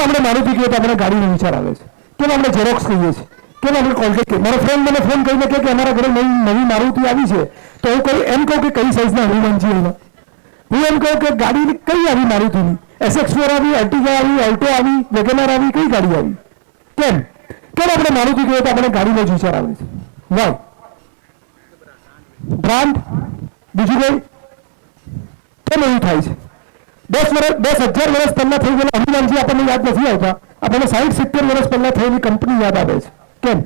આપણે મારુતિ કહીએ તો આપણે ગાડીનો વિચાર આવે છે? કેમ આપણે ઝેરોક્સ કહીએ છીએ? કેમ આપણે કોલગેટ કહીએ? મારો ફ્રેન્ડ મને ફોન કરીને કહે કે અમારા ઘરે નવી મારુતિ આવી છે, તો હું એમ કહું કે કઈ સાઈઝના હનુમાનજી આવ્યા? હું એમ કહું કે ગાડી કઈ આવી મારુતિની? SX4 આવી, એર્ટિગા આવી, ઓલ્ટો આવી, વેગેનાર આવી, કઈ ગાડી આવી? કેમ આપણે મારુતિ કહીએ તો આપણે ગાડીનો જ વિચાર આવે છે? વાવ, બ્રાન્ડ. બીજું કોઈ? કેમ એવું થાય છે? 10,000 વર્ષ પહેલા થઈ ગયેલા હનુમાનજી આપણને યાદ નથી આવતા, આપણને 60-70 વર્ષ પહેલા થયેલી કંપની યાદ આવે છે. કેમ?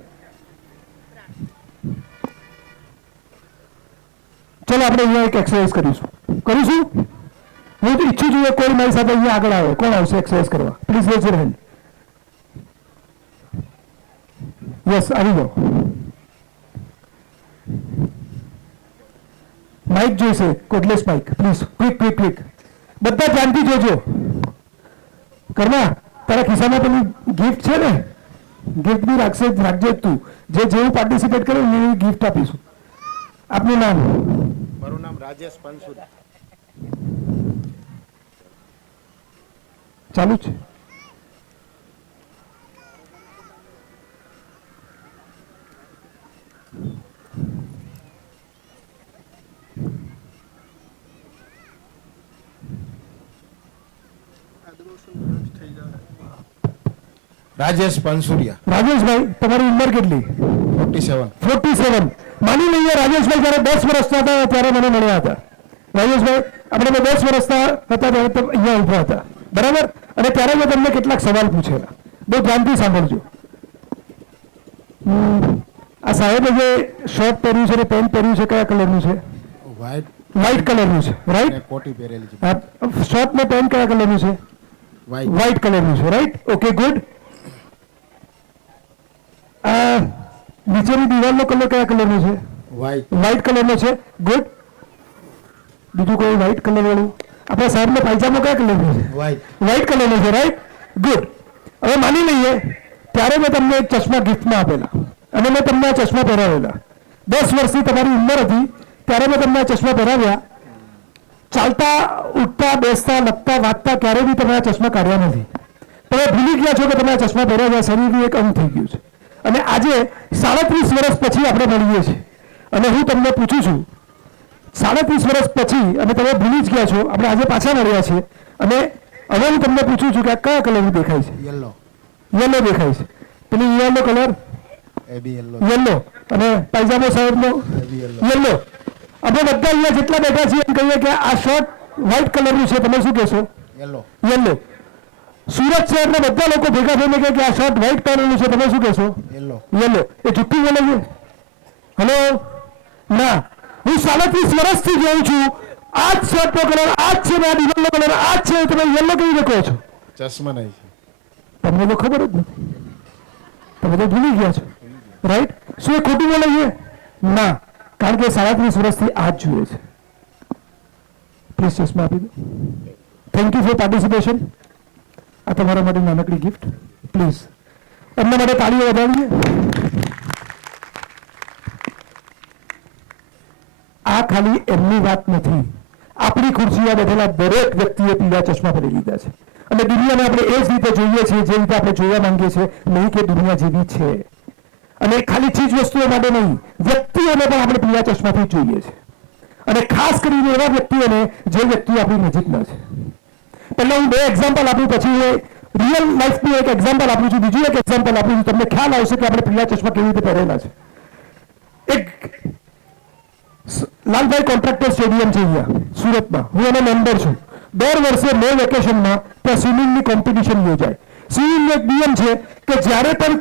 ચલો આપણે અહીંયા એક એક્સરસાઇઝ કરીશું. હું તો ઈચ્છું છું કોઈ મારી સાથે અહીંયા આગળ આવે. કોણ આવશે એક્સરસાઇઝ કરવા? Please rays your hand. Yes, આવી જાઓ. માઇક જોઈશે, કોડલેસ માઇક, પ્લીઝ. ક્વિક. બધા ધ્યાનથી જોજો. કર્મા, તારા ખિસ્સામાં પેલી ગિફ્ટ છે ને? ગિફ્ટ બી રાખજે તું. જેવું પાર્ટિસિપેટ કરે એવી ગિફ્ટ આપીશું. આપનું નામ? મારું નામ રાજેશ પંસુરી. ચાલુ છે? રાજેશ પંસુરિયા. રાજેશભાઈ, તમારી ઉંમર કેટલી? 47. માની લઈએ રાજેશભાઈ જ્યારે 10 વર્ષના હતા ત્યારે મને મળ્યા હતા. રાજેશભાઈ, આપણે 10 વર્ષના હતા ત્યારે તમે અહીંયા ઉભા હતા, બરાબર? અને ત્યારે મેં તમને કેટલાક સવાલ પૂછેલા. બહુ ધ્યાનથી સાંભળજો. આ સાહેબે જે શર્ટ પહેર્યું છે અને પેન્ટ પહેર્યું છે કયા કલરનું છે? વ્હાઈટ કલરનું છે, રાઈટ? કોટી પહેરેલી છે. શર્ટ ને પેન્ટ કયા કલરનું છે? વ્હાઈટ કલરનું છે, રાઈટ? Okay, good. નીચેની દિવાલનો કલર કયા કલરનો છે? વ્હાઈટ કલરનો છે, ગુડ. બીજું કોઈ વ્હાઈટ કલર વાળું? આપણા સાહેબનો પાયજામો કયા કલરનો છે? વ્હાઈટ કલરનો છે, રાઈટ? ગુડ. હવે માની લઈએ ત્યારે મેં તમને એક ચશ્મા ગિફ્ટમાં આપેલા અને મેં તમને આ ચશ્મા પહેરાવેલા. 10 વર્ષની તમારી ઉંમર હતી ત્યારે મેં તમને આ ચશ્મા પહેરાવ્યા. ચાલતા ઉઠતા બેસતા લખતા વાંચતા ક્યારેય બી તમે આ ચશ્મા કાઢ્યા નથી. તમે ભૂલી ગયા છો કે તમે આ ચશ્મા પહેર્યા છે. શરીરનું એક અંગ થઈ ગયું છે. અને આજે 37 વર્ષ પછી આપણે મળીએ છીએ અને હું તમને પૂછું છું 37 વર્ષ પછી અને તમે ભૂલી જ ગયા છો, આપણે આજે પાછા મળ્યા છીએ અને હવે હું તમને પૂછું છું કે આ કયા કલરનું દેખાય છે? યલો. યલો દેખાય છે. પેલી યલો કલર એબી યલો. યલો અને પાયજામો સાહેબનો યલો. આપણે બધા અહીંયા જેટલા બેઠા છીએ એમ કહીએ કે આ શર્ટ વ્હાઇટ કલરનું છે. તમે શું કહેશો? યલો. યલો. સુરત શહેરના બધા લોકો ભેગા થઈને કહે કે આ શર્ટ વ્હાઇટ પહેરેલું છે. તમે શું કહેશો? યલો. યલો. એ જુઠ્ઠું બોલે છે? હલો? ના, હું 37 વર્ષથી જોઉં છું આ જ શર્ટનો કલર આ જ છે ને આ દિવાલનો કલર આ જ છે. તમે યલો કેવી રીતે કહો છો? ચશ્મા નહીં છે. તમને તો ખબર જ નથી. તમે તો ભૂલી ગયા છો, રાઈટ? શું એ ખોટું બોલે છે? ના, કારણ કે 37 વર્ષથી આ જ જુએ છે. પ્લીઝ ચશ્મા આપી દો. Thank you for participation. આ તમારા માટે નાનકડી ગિફ્ટ. પ્લીઝ એમના માટે તાળીઓ વધારીએ. આ ખાલી એમની વાત નથી. આપણી ખુરશીમાં બેઠેલા દરેક વ્યક્તિએ પીળા ચશ્મા પહેરી લીધા છે અને દુનિયાને આપણે એ જ રીતે જોઈએ છીએ જે રીતે આપણે જોવા માંગીએ છીએ, નહીં કે દુનિયા જેવી છે. અને ખાલી ચીજ વસ્તુઓ માટે નહીં, વ્યક્તિઓને પણ આપણે પીળા ચશ્માથી જ જોઈએ છે. અને ખાસ કરીને એવા વ્યક્તિઓને જે વ્યક્તિઓ આપણી નજીકના છે. પહેલા હું 2 એક્ઝામ્પલ આપું, પછી હું રિયલ લાઈફનું એક એક્ઝામ્પલ આપું છું, બીજું એક એક્ઝામ્પલ આપું છું. તમને ખ્યાલ આવશે કે આપણે પીળા ચશ્મા કેવી રીતે પહેરેલા છે. એક લાલભાઈ કોન્ટ્રાક્ટર સ્ટેડિયમ છે અહીંયા સુરતમાં, હું એનો મેમ્બર છું. દર વર્ષે મે વેકેશનમાં ત્યાં સ્વિમિંગની કોમ્પિટિશન યોજાય. સ્વિમિંગનો એક નિયમ છે કે જ્યારે પણ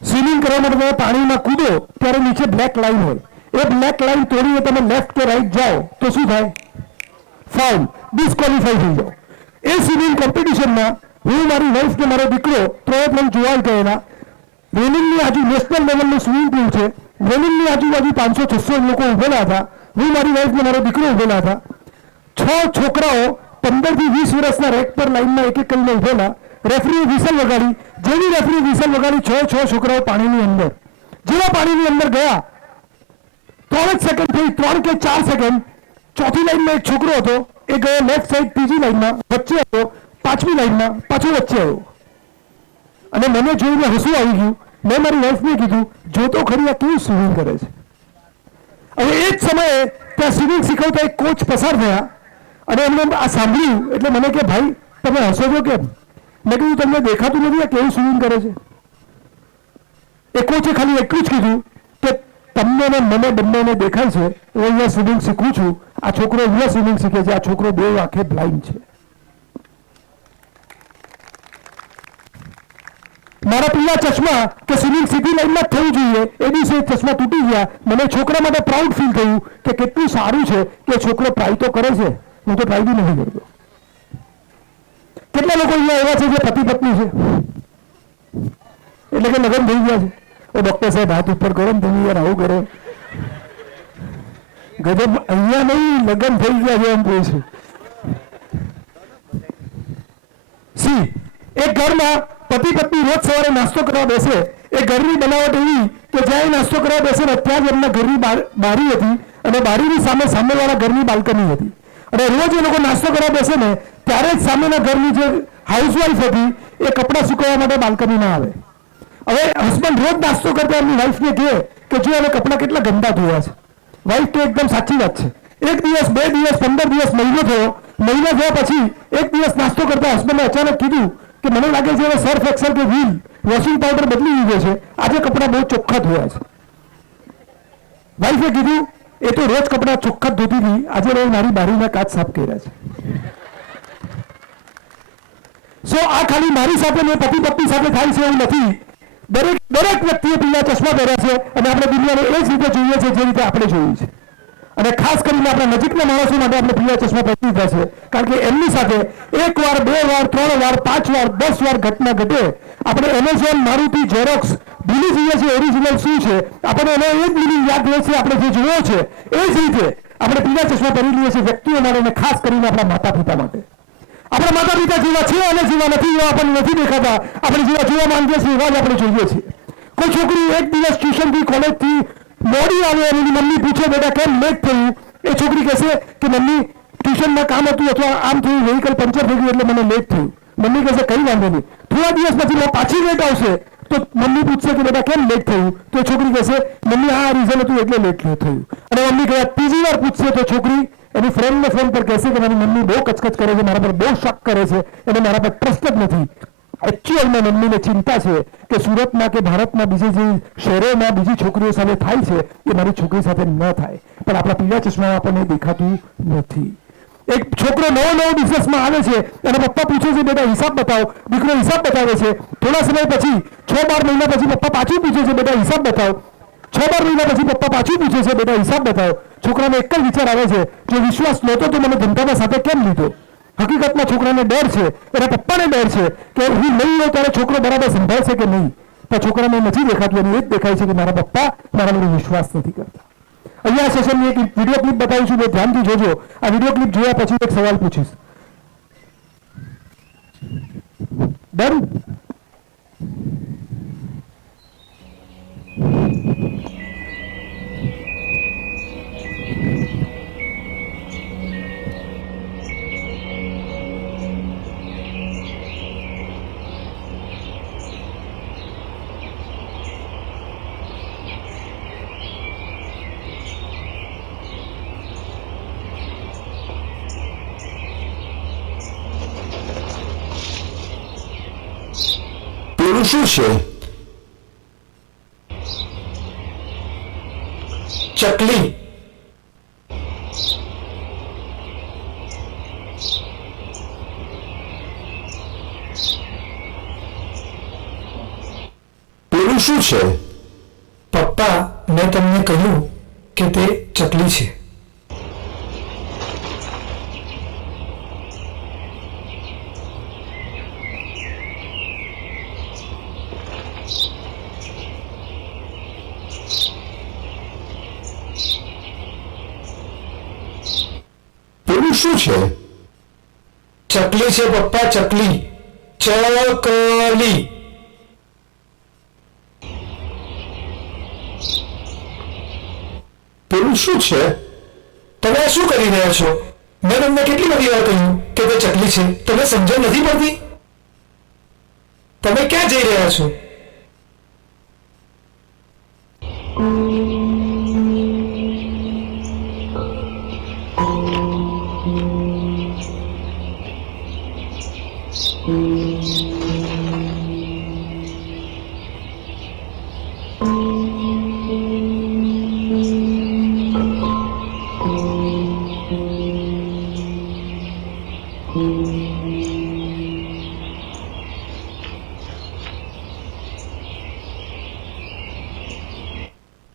સ્વિમિંગ કરવા માટે તમે પાણીમાં કૂદો ત્યારે નીચે બ્લેક લાઈન હોય. એ બ્લેક લાઈન તોડીને તમે લેફ્ટ કે રાઈટ જાઓ તો શું થાય? ફાઉલ, ડિસ્ક્વોલિફાઈ થઈ જાઓ. એ સ્વિમિંગ કોમ્પિટિશનમાં હું, મારી વાઈફ ને મારો દીકરો ત્રણે જોવા ગયેલા. રેલિંગની આજુ નેશનલ લેવલનું સ્વિમિંગ પુલ છે. રેલિંગની આજુબાજુ 500-600 લોકો ઉભેલા હતા. હું, મારી વાઈફ ને મારો દીકરો ઉભેલા હતા. 6 છોકરાઓ 15 થી 20 વર્ષના રેક પર લાઈનમાં એક એક કરીને ઉભેલા. રેફરીએ વિસલ વગાડી. જેવી રેફરી વિસલ વગાડી 6 છોકરાઓ પાણીની અંદર. જેવા પાણીની અંદર ગયા 3 જ સેકન્ડ થઈ, 3 કે 4 સેકન્ડ, ચોથી લાઈનમાં એક છોકરો હતો, એ ગયો લેફ્ટ સાઈડ, ત્રીજી લાઈનમાં વચ્ચે આવ્યો, 5મી લાઈનમાં પાછો વચ્ચે આવ્યો. અને મને જોઈને હસવું આવી ગયું. મેં મારી વાઈફને કીધું, જો તો ખરી આ કેવું સ્વિમિંગ કરે છે. હવે એ જ સમયે ત્યાં સ્વિમિંગ શીખવતા એક કોચ પસાર થયા અને એમને આ સાંભળ્યું એટલે મને કે ભાઈ તમે હસો છો કેમ? મેં કીધું તમને દેખાતું નથી આ કેવું સ્વિમિંગ કરે છે? એ કોચે ખાલી એટલું જ કીધું કે તમને ને મને બંનેને દેખાય છે, હું અહીંયા સ્વિમિંગ શીખું છું, આ છોકરો અહીંયા સ્વિમિંગ શીખે છે, આ છોકરો 2 આંખે બ્લાઇન્ડ છે. મારા પીળા ચશ્મા કે સ્વિમિંગ સીધી લાઈનમાં જ થવું જોઈએ, એ દિવસે ચશ્મા તૂટી ગયા. મને છોકરા માટે પ્રાઉડ ફીલ થયું કે કેટલું સારું છે કે છોકરો ટ્રાય તો કરે છે, હું તો ટ્રાય બી નથી કરતો. કેટલા લોકો અહીંયા એવા છે જે પતિ પત્ની છે એટલે કે લગ્ન થઈ ગયા છે? ઓ ડોક્ટર સાહેબ હાથ ઉપર કરો ને, તમે યાર આવું કરો. ગજબ, અહીંયા નહીં, લગ્ન થઈ ગયા છે એમ કહું છું. સી, એક ઘરમાં પતિ પત્ની રોજ સવારે નાસ્તો કરવા બેસે. એ ઘરની બનાવટ એવી કે જ્યાં નાસ્તો કરવા બેસે ને ત્યાં જ એમના ઘરની બારી હતી અને બારીની સામે સામેવાળા ઘરની બાલ્કની હતી. અને રોજ એ લોકો નાસ્તો કરવા બેસે ને ત્યારે જ સામેના ઘરની જે હાઉસવાઈફ હતી એ કપડાં સુકવવા માટે બાલ્કનીમાં આવે. હવે હસબન્ડ રોજ નાસ્તો કરતા એમની વાઈફને કહે કે જો એને કપડાં કેટલા ગંદા ધોયા છે. વાઈફ તો એકદમ સાચી વાત છે. 1 દિવસ, 2 દિવસ, 15 દિવસ, મહિનો થયો. મહિના થયા પછી એક દિવસ નાસ્તો કરતા હસબન્ડે અચાનક કીધું કે મને લાગે છે હવે સર્ફ એક્સેલ કે વ્હીલ વોશિંગ પાવડર બદલી દીધો છે, આજે કપડાં બહુ ચોખ્ખા ધોયા છે. વાઈફે કીધું એ તો રોજ કપડાં ચોખ્ખા ધોતી હતી, આજે રોજ મારી બારીના કાચ સાફ કર્યા છે. સો આ ખાલી મારી સાથે ને પતિ પત્ની સાથે થાય છે એવું નથી. દરેક વ્યક્તિએ પીળા ચશ્મા પહેર્યા છે અને આપણે દુનિયાને એ જ રીતે જોઈએ છે જે રીતે આપણે જોયું છે. અને ખાસ કરીને આપણા નજીકના માણસો માટે આપણે પીળા ચશ્મા પહેરી દીધા છે કારણ કે એમની સાથે 1 વાર, 2 વાર, 3 વાર, 5 વાર, 10 વાર ઘટના ઘટે, આપણે એમેઝોન, મારુતિ, ઝેરોક્સ ભૂલી જઈએ છીએ ઓરિજિનલ શું છે. આપણે એનો એ જ મિનિંગ યાદ રહે છે આપણે જે જોયો છે. એ જ રીતે આપણે પીળા ચશ્મા પહેરી લઈએ છીએ વ્યક્તિઓ માટે અને ખાસ કરીને આપણા માતા પિતા માટે. આપણા માતા પિતા જેવા છે અને જેવા નથી એવા આપણને નથી દેખાતા. આપણે જેવા જોવા માંગીએ છીએ એવા જ આપણે જોઈએ છીએ. કોઈ છોકરી એક દિવસ ટ્યુશનથી, કોલેજથી મોડી આવે અને એની મમ્મી પૂછે બેટા કેમ લેટ થયું, એ છોકરી કહેશે કે મમ્મી ટ્યુશનમાં કામ હતું અથવા આમ થયું, વ્હીકલ પંચર થઈ ગયું એટલે મને લેટ થયું. મમ્મી કહેશે કઈ વાંધો નહીં. થોડા દિવસ પછી પાછી લેટ આવશે તો મમ્મી પૂછશે કે બેટા કેમ લેટ થયું, તો એ છોકરી કહેશે મમ્મી આ રીઝન હતું એટલે લેટ થયું. અને મમ્મી કહેવાય ત્રીજી વાર પૂછશે તો છોકરી એની ફ્રેન્ડને ફોન પર કહેશે કે મારી મમ્મી બહુ કચકચ કરે છે, મારા પર બહુ શક કરે છે, એને મારા પર ટ્રસ્ટ જ નથી. એકચ્યુઅલમાં મમ્મીને ચિંતા છે કે સુરતમાં કે ભારતમાં બીજી જે શહેરોમાં બીજી છોકરીઓ સાથે થાય છે એ મારી છોકરી સાથે ન થાય, પણ આપણા પીળા ચશ્મામાં આપણને દેખાતું નથી. એક છોકરો નવો બિઝનેસમાં આવે છે અને પપ્પા પૂછે છે બેટા હિસાબ બતાવો, દીકરો હિસાબ બતાવે છે. થોડા સમય પછી 6-12 મહિના પછી પપ્પા પાછું પૂછે છે બેટા હિસાબ બતાવો. 6-12 મહિના પછી પપ્પા પાછું પૂછે છે બેટા હિસાબ બતાવો. છોકરાને એક જ વિચાર આવે છે કે વિશ્વાસ નહોતો તો મને ધંધામાં સાથે કેમ લીધો. હકીકતમાં છોકરાને ડર છે, એના પપ્પાને ડર છે કે હું નહીં હોઉં ત્યારે છોકરો બરાબર સંભાળશે કે નહીં, પણ છોકરાને નથી દેખાતું અને એ જ દેખાય છે કે મારા પપ્પા મારા પર વિશ્વાસ નથી કરતા. અહીંયા સેશનની એક વિડીયો ક્લિપ બતાવીશું, બે ધ્યાનથી જોજો. આ વિડીયો ક્લિપ જોયા પછી એક સવાલ પૂછીશ. ડન? પેલું શું છે? ચકલી. પેલું શું છે? પપ્પા, મેં તમને કહ્યું કે તે ચકલી છે. પેલું શું છે? ચકલી છે પપ્પા, ચકલી. ચકલી. પેલું શું છે? તમે આ શું કરી રહ્યા છો? મેં તમને કેટલી બધી વાર કહ્યું કે તે ચકલી છે, તમે સમજણ નથી પડતી? તમે ક્યાં જઈ રહ્યા છો?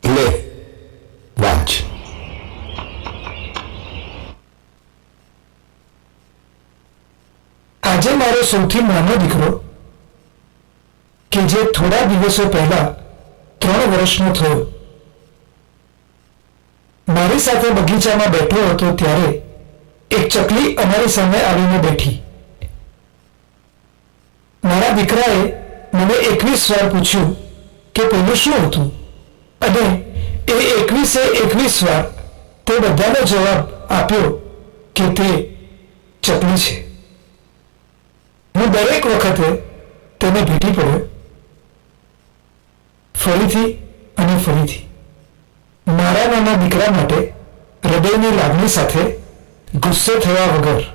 લે વાંચ. આજે મારો સૌથી નાનો દીકરો કે જે થોડા દિવસો પહેલા 3 વર્ષનો થયો, મારી સાથે બગીચામાં બેઠો હતો ત્યારે એક ચકલી અમારી સામે આવીને બેઠી. મારા દીકરાએ મને 21 વાર પૂછ્યું કે પેલું શું હતું, અને એ 21 વાર તે બધાનો જવાબ આપ્યો કે તે ચકલી છે. હું દરેક વખતે તેને ભેટી પડ્યો, ફરીથી અને ફરીથી. મારા નાના દીકરા માટે હૃદયની લાગણી સાથે ગુસ્સે થયા વગર.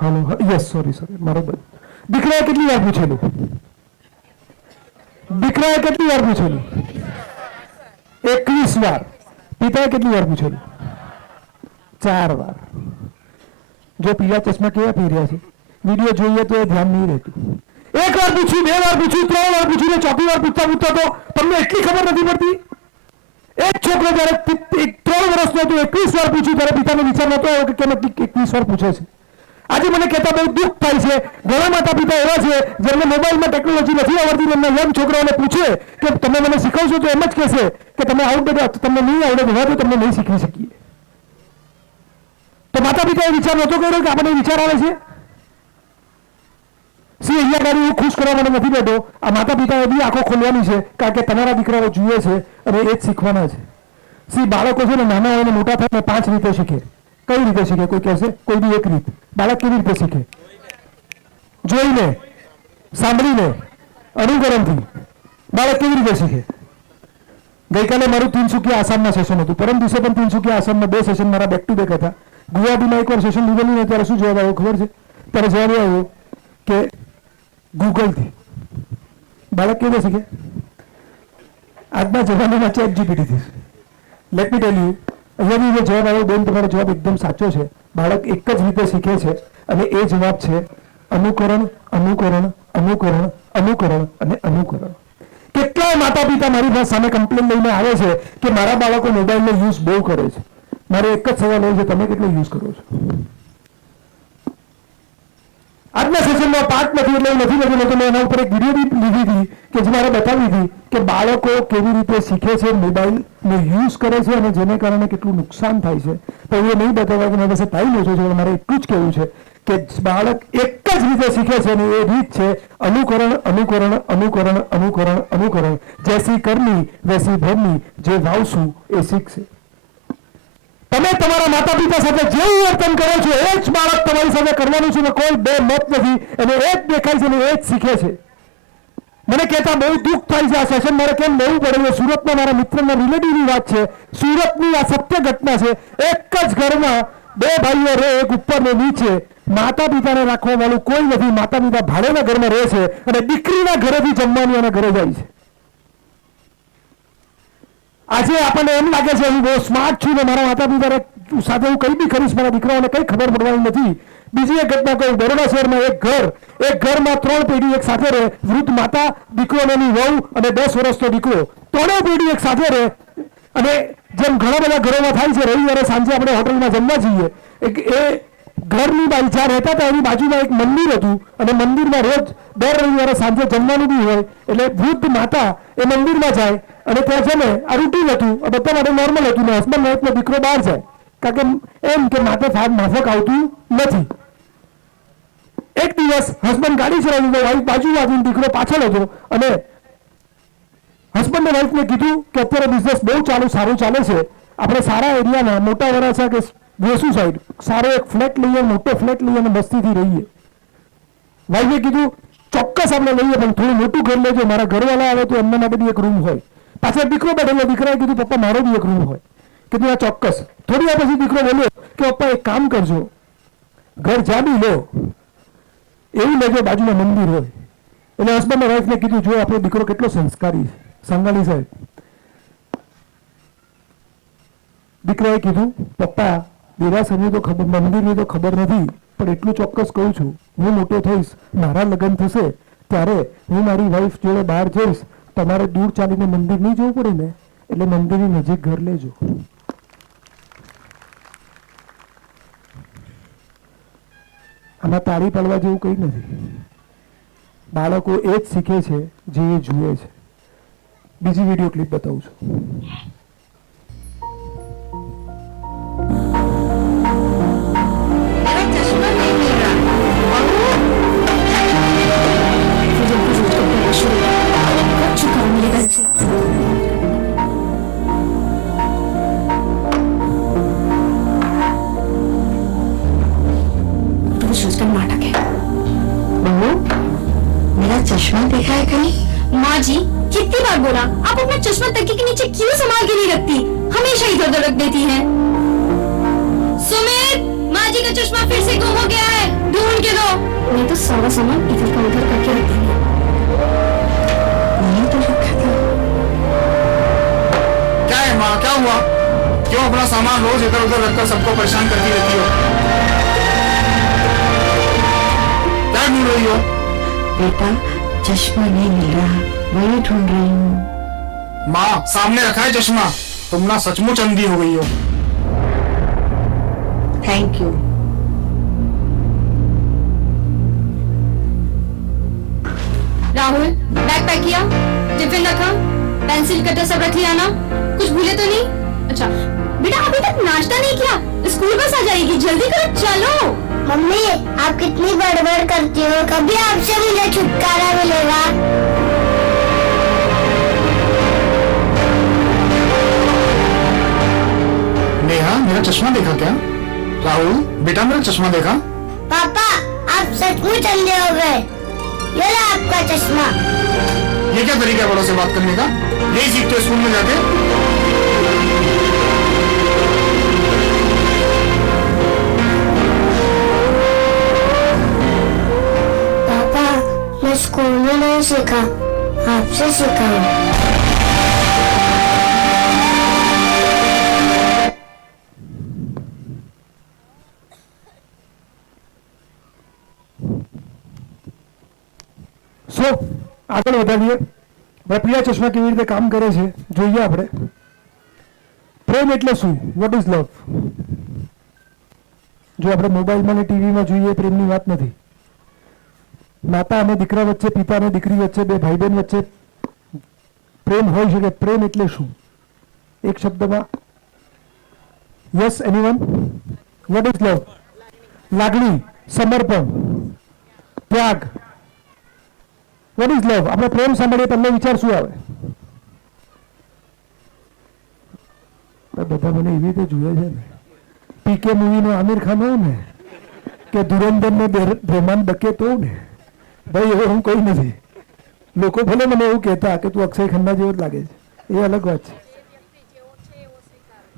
હાલો, યસ, સોરી, મારો દીકરાએ કેટલી વાર પૂછેલું? દીકરાએ કેટલી વાર પૂછેલું? 21 વાર. પિતાએ કેટલી વાર પૂછેલું? 4 વાર. જો પીળા ચશ્મા કેવા પહેર્યા છે, વિડીયો જોઈએ તો એ ધ્યાન નહીં રહેતું. એક વાર પૂછ્યું, 2 વાર પૂછ્યું, 3 વાર પૂછ્યું ને 4મી વાર પૂછતા પૂછતા તો તમને એટલી ખબર નથી પડતી. એક છોકરો જયારે 3 વર્ષનો હતો 21 વાર પૂછ્યું ત્યારે પિતાને વિચાર નતો આવ્યો કે કેમ 21 વાર પૂછે છે. આજે મને કહેતા બહુ દુઃખ થાય છે. ઘણા માતા પિતા એવા છે જેમને મોબાઈલમાં ટેકનોલોજી નથી આવડતી, એમના યંગ છોકરાઓને પૂછે કે તમે મને શીખવશો તો એમ જ કહેશે કે તમે આઉટડેટ, તમને નહીં આવડે તો તમને નહીં શીખવી શકીએ. તો માતા પિતાએ વિચાર નહોતો કર્યો કે આપણને વિચાર આવે છે. અહીંયા ગાડી હું ખુશ કરવા માટે નથી બેઠો. આ માતા પિતાએ બી આંખો ખોલવાની છે, કારણ કે તમારા દીકરાઓ જુએ છે અને એ જ શીખવાના છે. બાળકો છે ને નાના હોય ને મોટા થાય ને 5 રીતે શીખે. કઈ રીતે શીખે? કોઈ કહેશે કોઈ બી એક રીત. બાળક કેવી રીતે શીખે? જોઈને, સાંભળીને, અનુકરણથી. બાળક કેવી રીતે શીખે? ગઈકાલે મારું તિનસુકિયા આસામમાં સેશન હતું, પરમ દિવસે પણ તિનસુકિયા આસામમાં 2 સેશન મારા બેક ટુ બેક હતા. ગુવાહાટીમાં એકવાર સેશન લીધેલું ને ત્યારે શું જવાબ આવ્યો ખબર છે? ત્યારે જવાબ આવ્યો કે ગૂગલથી. બાળક કેવી શીખે? આજના જમાનામાં ચેટ જીપીટીથી. લેટ મી ટેલ યુ, અહીંયાથી જે જવાબ આવ્યો બેન, તમારો જવાબ એકદમ સાચો છે. બાળક એક જ રીતે શીખે છે અને એ જવાબ છે અનુકરણ, અનુકરણ, અનુકરણ, અનુકરણ અને અનુકરણ. કેટલાય માતા પિતા મારી સામે કમ્પ્લેન લઈને આવે છે કે મારા બાળકો મોબાઈલનો યુઝ બહુ કરે છે. મારો એક જ સવાલ એ છે, તમે કેટલો યુઝ કરો છો? આજના સેશનમાં પાર્ટ નથી એટલે નથી લખેલો, તો મેં એના ઉપર એક વિડીયો બી લીધી હતી કે જે મારે બતાવી હતી કે બાળકો કેવી રીતે શીખે છે, મોબાઈલનો યુઝ કરે છે અને જેને કારણે કેટલું નુકસાન થાય છે. તો એ નહીં બતાવવા કે મારી પાસે ટાઈમ ઓછો છે, મારે એટલું જ કહેવું છે કે બાળક એક જ રીતે શીખે છે અને એ રીત છે અનુકરણ, અનુકરણ, અનુકરણ, અનુકરણ, અનુકરણ. જૈસી કરनी વૈસી ભરनी, જે વાવશું એ શીખશે. તમે તમારા માતા પિતા સાથે જેવું વર્તન કરો છો એ જ બાળક તમારી સાથે કરવાનું છે, કોઈ બે મત નથી. અને એ જ દેખાય છે અને એ જ શીખે છે. મને કહેતા બહુ દુઃખ થાય છે, આ સેશન મારે કેમ લેવું પડે? સુરતના મારા મિત્રના રિલેટિવની વાત છે, સુરતની આ સત્ય ઘટના છે. એક જ ઘરમાં 2 ભાઈઓ રહે, એક ઉપર ને નીચે. માતા પિતાને રાખવા વાળું કોઈ નથી. માતા પિતા ભાડેના ઘરમાં રહે છે અને દીકરીના ઘરેથી જમવાની અને ઘરે જાય છે. આજે આપણને એમ લાગે છે હું બહુ સ્માર્ટ છું ને મારા માતા પિતા સાથે હું કંઈ બી કરીશ, મારા દીકરાઓને કંઈ ખબર પડવાની નથી. બીજી એક ઘટના કહું, બરોડા શહેરમાં એક ઘરમાં 3 પેઢી એક સાથે રહે. વૃદ્ધ માતા, દીકરો અને એની વહુ અને 10 વર્ષનો દીકરો. 3 પેઢી એક સાથે રહે. અને જેમ ઘણા બધા ઘરોમાં થાય છે, રવિવારે સાંજે આપણે હોટલમાં જમવા જઈએ, એ ઘરની બાજુ જ્યાં રહેતા હતા એની બાજુમાં એક મંદિર હતું અને મંદિરમાં રોજ દર રવિવારે સાંજે જમવાનું બી હોય. એટલે વૃદ્ધ માતા એ મંદિરમાં જાય અને ત્યાં છે ને આ રૂટીન હતું, બધા માટે નોર્મલ હતું. ને હસબન્ડ વાઈફનો દીકરો બહાર જાય, કારણ કે એમ કે માથે માફક આવતું નથી. એક દિવસ હસબન્ડ ગાડી ચલાવી દીધો, વાઈફ બાજુમાં હતી, દીકરો પાછળ હતો. અને હસબન્ડે વાઈફને કીધું કે અત્યારે બિઝનેસ બહુ સારું ચાલે છે, આપણે સારા એરિયામાં મોટા વરાછા કે વેસુ સાઈડ સારો એક ફ્લેટ લઈએ, મોટો ફ્લેટ લઈએ અને મસ્તીથી રહીએ. વાઈફે કીધું ચોક્કસ આપણે લઈએ, પણ થોડું મોટું ઘર લેજો, મારા ઘરવાળા આવે તો એમના માટે બી એક રૂમ હોય. પાછળ દીકરો બેઠેલો, દીકરાએ કીધું પપ્પા મારો બી એક રૂમ હોય. કીધું આ ચોક્કસ. થોડી વાર પછી દીકરો બોલ્યો કે પપ્પા એક કામ કરજો, ઘર જ્યાં બી લો એવું લેજો બાજુમાં મંદિર હોય. એટલે હસબન્ડે વાઈફને કીધું જો આપણો દીકરો કેટલો સંસ્કારી છે. સંગાલી સાહેબ, દીકરાએ કીધું પપ્પા દેરાસરની તો ખબર, મંદિરની તો ખબર નથી, પણ એટલું ચોક્કસ કહું છું હું મોટો થઈશ, મારા લગ્ન થશે ત્યારે હું મારી વાઈફ જોડે બહાર જઈશ, તમારે દૂર ચાલીને મંદિર નહીં જવું પડે ને, એટલે મંદિરની નજીક ઘર લેજો. આમાં તાળી પાડવા જેવું કંઈ નથી. બાળકો એ જ શીખે છે જે એ જુએ છે. બીજી વિડીયો ક્લિપ બતાવું છું. नाटक है। बहू, मेरा चश्मा देखा है कहीं? माँ जी, कितनी बार बोला, आप अपना चश्मा तकिए के नीचे क्यों संभाल के नहीं रखती? हमेशा इधर उधर रख देती हैं। सुमित, माँ जी का चश्मा फिर से गुम हो गया है, ढूंढ के दो। मैं तो सारा सामान इधर का उधर करके रख दी है। नहीं तो रखा था। क्या है माँ, क्या हुआ? क्यों अपना सामान रोज इधर उधर रखकर सबको परेशान करती रहती हो? क्या ढूंढ रही हो? बेटा चश्मा नहीं मिल रहा, वही ढूंढ रही हूँ। माँ सामने रखा है चश्मा, तुम ना सचमुच अंधी हो गई हो। Thank you. Rahul, bag pack किया, टिफिन रखा, पेंसिल कटर सब रख लिया ना? कुछ भूले तो नहीं? अच्छा बेटा, अभी तक नाश्ता नहीं किया, स्कूल बस आ जाएगी, जल्दी करो, चलो। मम्मी आप कितनी बड़बड़ करती हो, कभी आपसे मुझे छुटकारा मिलेगा? नेहा मेरा चश्मा देखा क्या? राहुल बेटा मेरा चश्मा देखा? पापा आप सचमुच अंधे हो गए, ये लो आपका चश्मा। ये क्या तरीका है बड़ों से बात करने का? यही सीखते हो स्कूल में जाके? पापा मैं स्कूल में नहीं सीखा, आपसे सीखा हूँ। સો આગળ વધારીએ. આપણે પ્રિયા ચશ્મા કેવી રીતે કામ કરે છે જોઈએ આપણે. પ્રેમ એટલે શું? વોટ ઇઝ લવ? જો આપણે મોબાઈલમાં ને ટીવીમાં જોઈએ પ્રેમની વાત નથી. માતા અને દીકરા વચ્ચે, પિતા અને દીકરી વચ્ચે, બે ભાઈ બહેન વચ્ચે પ્રેમ હોઈ શકે. પ્રેમ એટલે શું? એક શબ્દમાં. Yes anyone? વોટ ઇઝ લવ? લાગણી, સમર્પણ, ત્યાગ. વોટ ઇઝ લવ? આપણે પ્રેમ સાંભળીએ તમને વિચાર શું આવે? બધા મને એવી રીતે જુએ છે ને, પીકે મૂવીનો આમિર ખાન હોય ને કે ધુરંધરનો રહેમાન ડકેતો ને, ભાઈ એવો હું કઈ નથી. લોકો ભલે મને એવું કહેતા કે તું અક્ષય ખન્ના જેવો જ લાગે છે, એ અલગ વાત છે.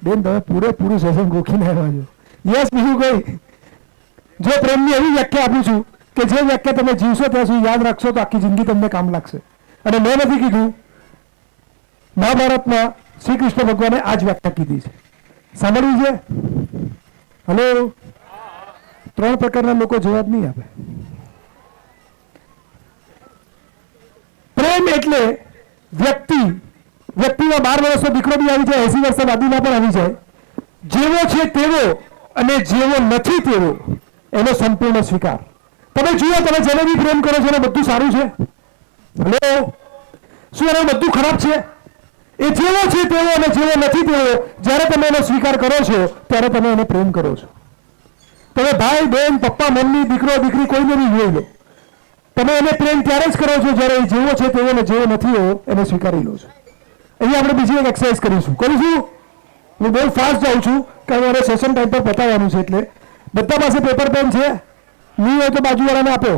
બેન તમે પૂરેપૂરું સેશન ગોખીને આવ્યા છો. યસ, બીજું કઈ? જો પ્રેમની એવી વ્યાખ્યા આપું છું કે જે વ્યાખ્યા તમે જીવશો ત્યાં સુધી યાદ રાખશો તો આખી જિંદગી તમને કામ લાગશે. અને મેં નથી કીધું, મહાભારતમાં શ્રી કૃષ્ણ ભગવાને આ જ વ્યાખ્યા કીધી છે. સાંભળ્યું છે? હલો, 3 પ્રકારના લોકો જવાબ નહીં આપે. પ્રેમ એટલે વ્યક્તિમાં 12 વર્ષનો દીકરો બી આવી જાય, 80 વર્ષના દાદીમાં પણ આવી જાય, જેવો છે તેવો અને જેવો નથી તેવો એનો સંપૂર્ણ સ્વીકાર. તમે જુઓ, તમે જેને બી પ્રેમ કરો છો એને બધું સારું છે? હલો, શું એને બધું ખરાબ છે? એ જેવો છે તેવો અને જેવો નથી તેવો જ્યારે તમે એનો સ્વીકાર કરો છો ત્યારે તમે એને પ્રેમ કરો છો. તમે ભાઈ બહેન, પપ્પા મમ્મી, દીકરો દીકરી કોઈને બી જોઈ લો, તમે એને પ્રેમ ત્યારે જ કરો છો જ્યારે એ જેવો છે તેવો અને જેવો નથી એવો એને સ્વીકારી લો છો. અહીંયા આપણે બીજી એક એક્સરસાઇઝ કરીશું. હું બહુ ફાસ્ટ જાઉં છું કારણ મારે સેશન ટાઈમ પર પતાવવાનું છે. એટલે બધા પાસે પેપર પેન છે? નહીં હોય તો બાજુવાળાને આપો.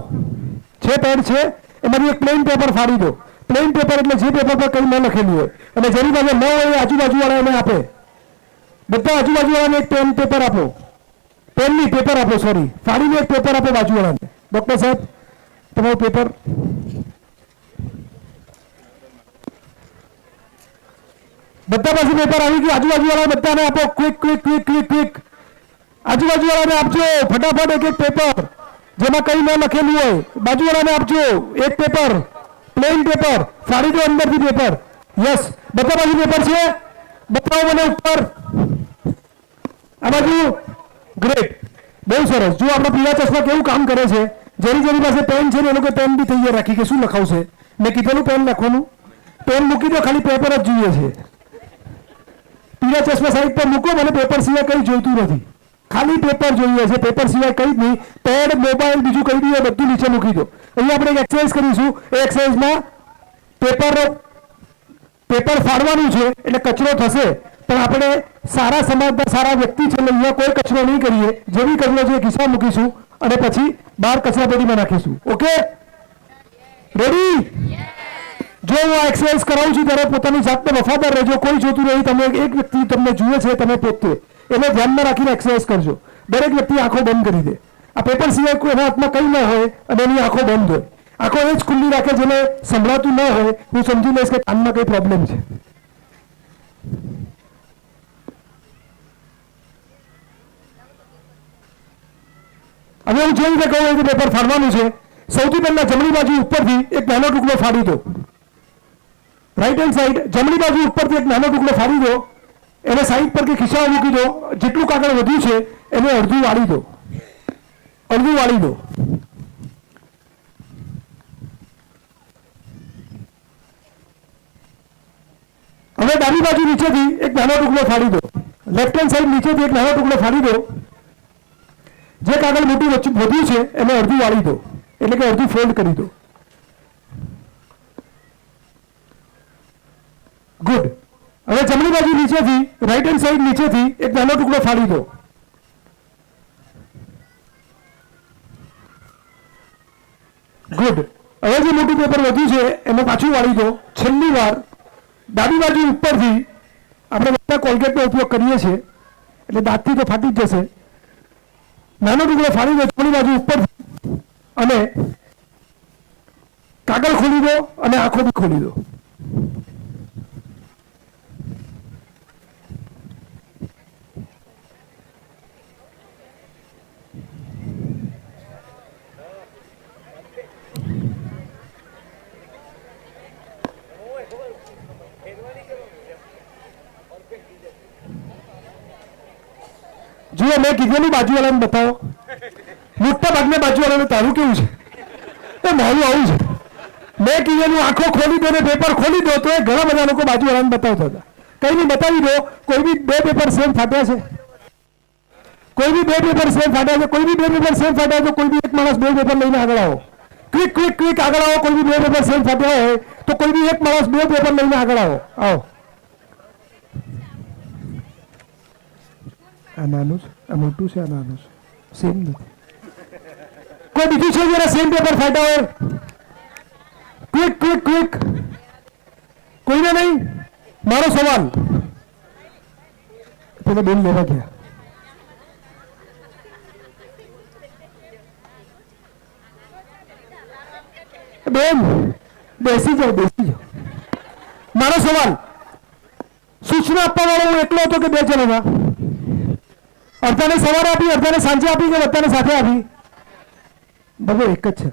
છે પેન છે? એમાંથી એક પ્લેન પેપર ફાડી દો. પ્લેન પેપર એટલે જે પેપર પર કંઈ ન લખેલું હોય, અને જેની પાસે ન હોય એ આજુબાજુવાળા એને આપે. બધા આજુબાજુવાળાને એક પેન પેપર આપો. પેનની પેપર આપો, સોરી, ફાડીને એક પેપર આપો બાજુવાળાને. ડૉક્ટર સાહેબ તમારું પેપર. બધા પાસે પેપર આવી ગયું. આજુબાજુવાળા બધાને આપો. Quick quick quick quick quick. આજુબાજુવાળાને આપજો ફટાફટ એક એક પેપર જેમાં કંઈ ન લખેલું હોય. બાજુવાળાને આપજો એક પેપર, પ્લેન પેપર. ફાડી દો અંદરથી પેપર. યસ, બધા બાજુ પેપર છે? બતાવો મને ઉપર. આ બાજુ. ગ્રેટ, બહુ સરસ. જો આપણા પીળા ચશ્મા કેવું કામ કરે છે, જેની પાસે પેન છે ને એ લોકો પેન બી તૈયાર રાખી કે શું લખાવશે. મેં કીધેલું પેન લખવાનું, પેન મૂકી દો, ખાલી પેપર જ જોઈએ છે. પીળા ચશ્મા સાઈડ પર મૂકો, મને પેપર સિવાય કંઈ જોઈતું નથી, ખાલી પેપર જોઈએ છે. પેપર સિવાય કંઈ જ નહીં. પેડ, મોબાઈલ, બીજું કંઈ બી બધું નીચે મૂકી દો. અહીંયા આપણે એક એક્સરસાઇઝ કરીશું. એ એક્સરસાઇઝમાં પેપર ફાડવાનું છે એટલે કચરો થશે, પણ આપણે સારા સમાજના સારા વ્યક્તિ છે એટલે અહીંયા કોઈ કચરો નહીં કરીએ. જે બી કચરો છે ખિસ્સા મૂકીશું અને પછી બહાર કચરાપેટીમાં નાખીશું. Okay, ready? જો હું આ એક્સરસાઇઝ કરાવું છું ત્યારે પોતાની જાતને વફાદાર રહેજો. કોઈ જોતું નહીં, તમે એક વ્યક્તિ તમને જુએ છે, તમે પોતે એને ધ્યાનમાં રાખીને એક્સરસાઇઝ કરજો. દરેક વ્યક્તિ આંખો બંધ કરી દે. આ પેપર સિવાય કોઈ એના હાથમાં કંઈ ન હોય અને એની આંખો બંધ હોય. આંખો એ જ ખુલ્લી રાખે જેને સંભળાતું ન હોય. હું સમજી લઈશ કે કાનમાં કંઈ પ્રોબ્લેમ છે. હવે હું જે રીતે કહું એ પેપર ફાડવાનું છે. સૌથી પહેલા જમણી બાજુ ઉપરથી એક નાનો ટુકડો ફાડી દો. રાઈટ હેન્ડ સાઈડ જમણી બાજુ ઉપરથી એક નાનો ટુકડો ફાડી દો, એને સાઈડ પર કે ખિસ્સામાં મૂકી દો. જેટલું કાગળ વધ્યું છે એને અડધું વાળી દો, અડધું વાળી દો. હવે ડાબી બાજુ નીચેથી એક નાનો ટુકડો ફાડી દો. લેફ્ટ હેન્ડ સાઈડ નીચેથી એક નાનો ટુકડો ફાડી દો. જે કાગળ મોટું વધ્યું છે એને અડધું વાળી દો, એટલે કે અડધું ફોલ્ડ કરી દો. ગુડ. હવે જમણી બાજુ નીચેથી રાઈટ હેન્ડ સાઈડ નીચેથી એક નાનો ટુકડો ફાડી દો. ગુડ. હવે જે મોટું પેપર વધ્યું છે એને પાછું વાળી દો. છેલ્લી વાર ડાબી બાજુ ઉપરથી આપણે બધા કોલગેટનો ઉપયોગ કરીએ છીએ એટલે દાંતથી તો ફાટી જ જશે. નાનો ટુકડો ફાડી દો જમણી બાજુ ઉપરથી અને કાગળ ખોલી દો અને આંખો બી ખોલી દો. જુઓ, મેં કીધેલું બાજુવાળાને બતાવો. મોટા ભાગના બાજુવાળાને તારું કેવું છે? એ મારું આવું છે. મેં કીધેલું આંખો ખોલી દો ને પેપર ખોલી દો, તો એ ઘણા બધા લોકો બાજુવાળાને બતાવતા હતા. કઈ નહીં, બતાવી દો. કોઈ બી બે પેપર સેમ ફાટ્યા છે? કોઈ બી બે પેપર સેમ ફાટ્યા છે? કોઈ બી બે પેપર સેમ ફાટ્યા તો કોઈ બી એક માણસ બે પેપર લઈને આગળ આવો. ક્વિક ક્વિક ક્વિક આગળ આવો. કોઈ બી બે પેપર સેમ ફાટ્યા હોય તો કોઈ બી એક માણસ બે પેપર લઈને આગળ આવો. આવો. આ નાનું છે, આ મોટું છે, આ નાનું છે, સેમ નથી. કોઈ બીજું છે જરા સેમ પેપર ફાટ્યા હોય? Quick quick quick. કોઈને નહીં? મારો સવાલ. પેલા બેન લેવા ગયા. બેન બેસી જાઓ, બેસી જાઓ. મારો સવાલ, સૂચના આપવા વાળો હું એકલો હતો કે બે જણ હતા? અડધાને સવારે આપી, અડધાને સાંજે આપી કે બધાને સાથે આપી? બરાબર, એક જ છે.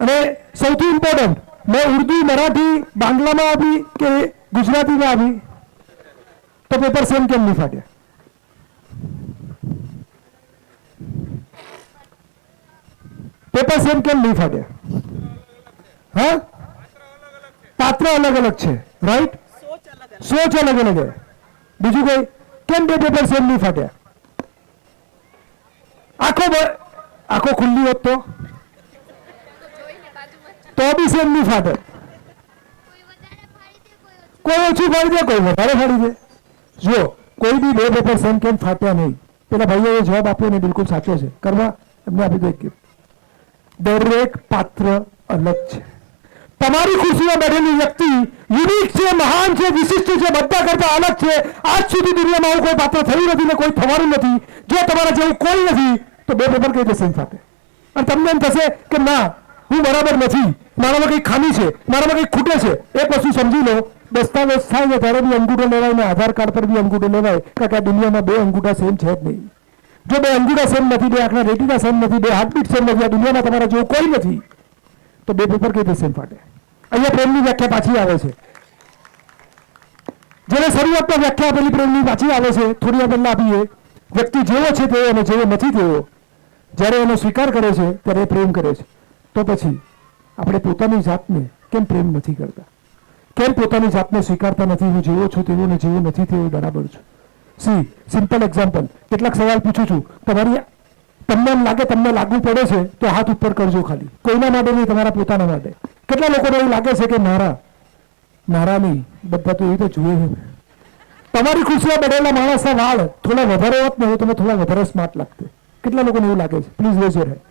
અને સૌથી ઇમ્પોર્ટન્ટ, મેં ઉર્દુ, મરાઠી, બાંગ્લામાં આપી કે ગુજરાતીમાં આપી? તો પેપર સેમ કેમ નહીં ફાટ્યા? પેપર સેમ કેમ નહીં ફાટ્યા? હા, પાત્ર અલગ અલગ છે, રાઈટ? સોચ અલગ અલગ છે. બીજું કોઈ? કેમ બે પેપર સેમ નહીં ફાટ્યા? આંખો ખુલ્લી હોત તો બી સેમ નહીં ફાટે. કોઈ ઓછું ફાડી દે, કોઈ વધારે ફાડી દે. જો કોઈ બી બે પેપર સેમ કેમ ફાટ્યા નહીં? પેલા ભાઈઓએ જવાબ આપ્યો ને બિલકુલ સાચો છે. કરવા એમને આપી દો એક gift. દરેક પાત્ર અલગ છે. તમારી ખુરશીમાં બેઠેલી વ્યક્તિ યુનિક છે, મહાન છે, વિશિષ્ટ છે, બધા કરતા અલગ છે. આજ સુધી દુનિયામાં આવું કોઈ પાત્ર થયું નથી ને કોઈ થવાનું નથી. જો તમારા જેવું કોઈ નથી તો બે પેપર કઈ રીતે સેમ ફાટે? અને તમને એમ થશે કે ના, હું બરાબર નથી, મારામાં કંઈક ખામી છે, મારામાં કંઈક ખૂટે છે. એક વસ્તુ સમજી લો, દસ્તાવેજ થાય છે ત્યારે બી અંગૂઠો લેવાય ને આધાર કાર્ડ પર બી અંગૂઠો લેવાય, કારણ કે આ દુનિયામાં બે અંગૂઠા સેમ છે જ નહીં. જો બે અંગૂઠા સેમ નથી, બે આંખના રેટિના સેમ નથી, બે હાર્ટબીટ સેમ નથી, આ દુનિયામાં તમારા જેવું કોઈ નથી, તો બે પેપર કઈ રીતે સેમ ફાટે? અહીંયા પ્રેમની વ્યાખ્યા પાછી આવે છે. જેને શરૂઆતમાં વ્યાખ્યા આપેલી પ્રેમની પાછી આવે છે. થોડી વાર પહેલા આપીએ. વ્યક્તિ જેવો છે તેવો અને જેવો નથી તેવો, જ્યારે એનો સ્વીકાર કરે છે ત્યારે એ પ્રેમ કરે છે. તો પછી આપણે પોતાની જાતને કેમ પ્રેમ નથી કરતા? કેમ પોતાની જાતને સ્વીકારતા નથી? હું જેવો છું તેવો ને જેવો નથી તેવો બરાબર છું. સી સિમ્પલ એક્ઝામ્પલ, કેટલાક સવાલ પૂછું છું. તમને એમ લાગે, તમને લાગુ પડે છે તો હાથ ઉપર કરજો. ખાલી કોઈના માટે નહીં, તમારા પોતાના માટે. કેટલા લોકોને એવું લાગે છે કે મારા નહીં, બધા તો એ તો જોઈએ છે. તમારી ખુશીમાં બેઠેલા માણસના વાળ થોડા વધારે હોત ને તમે થોડા વધારે સ્માર્ટ લાગતે. કેટલા લોકોને એવું લાગે છે? Please rays your hand.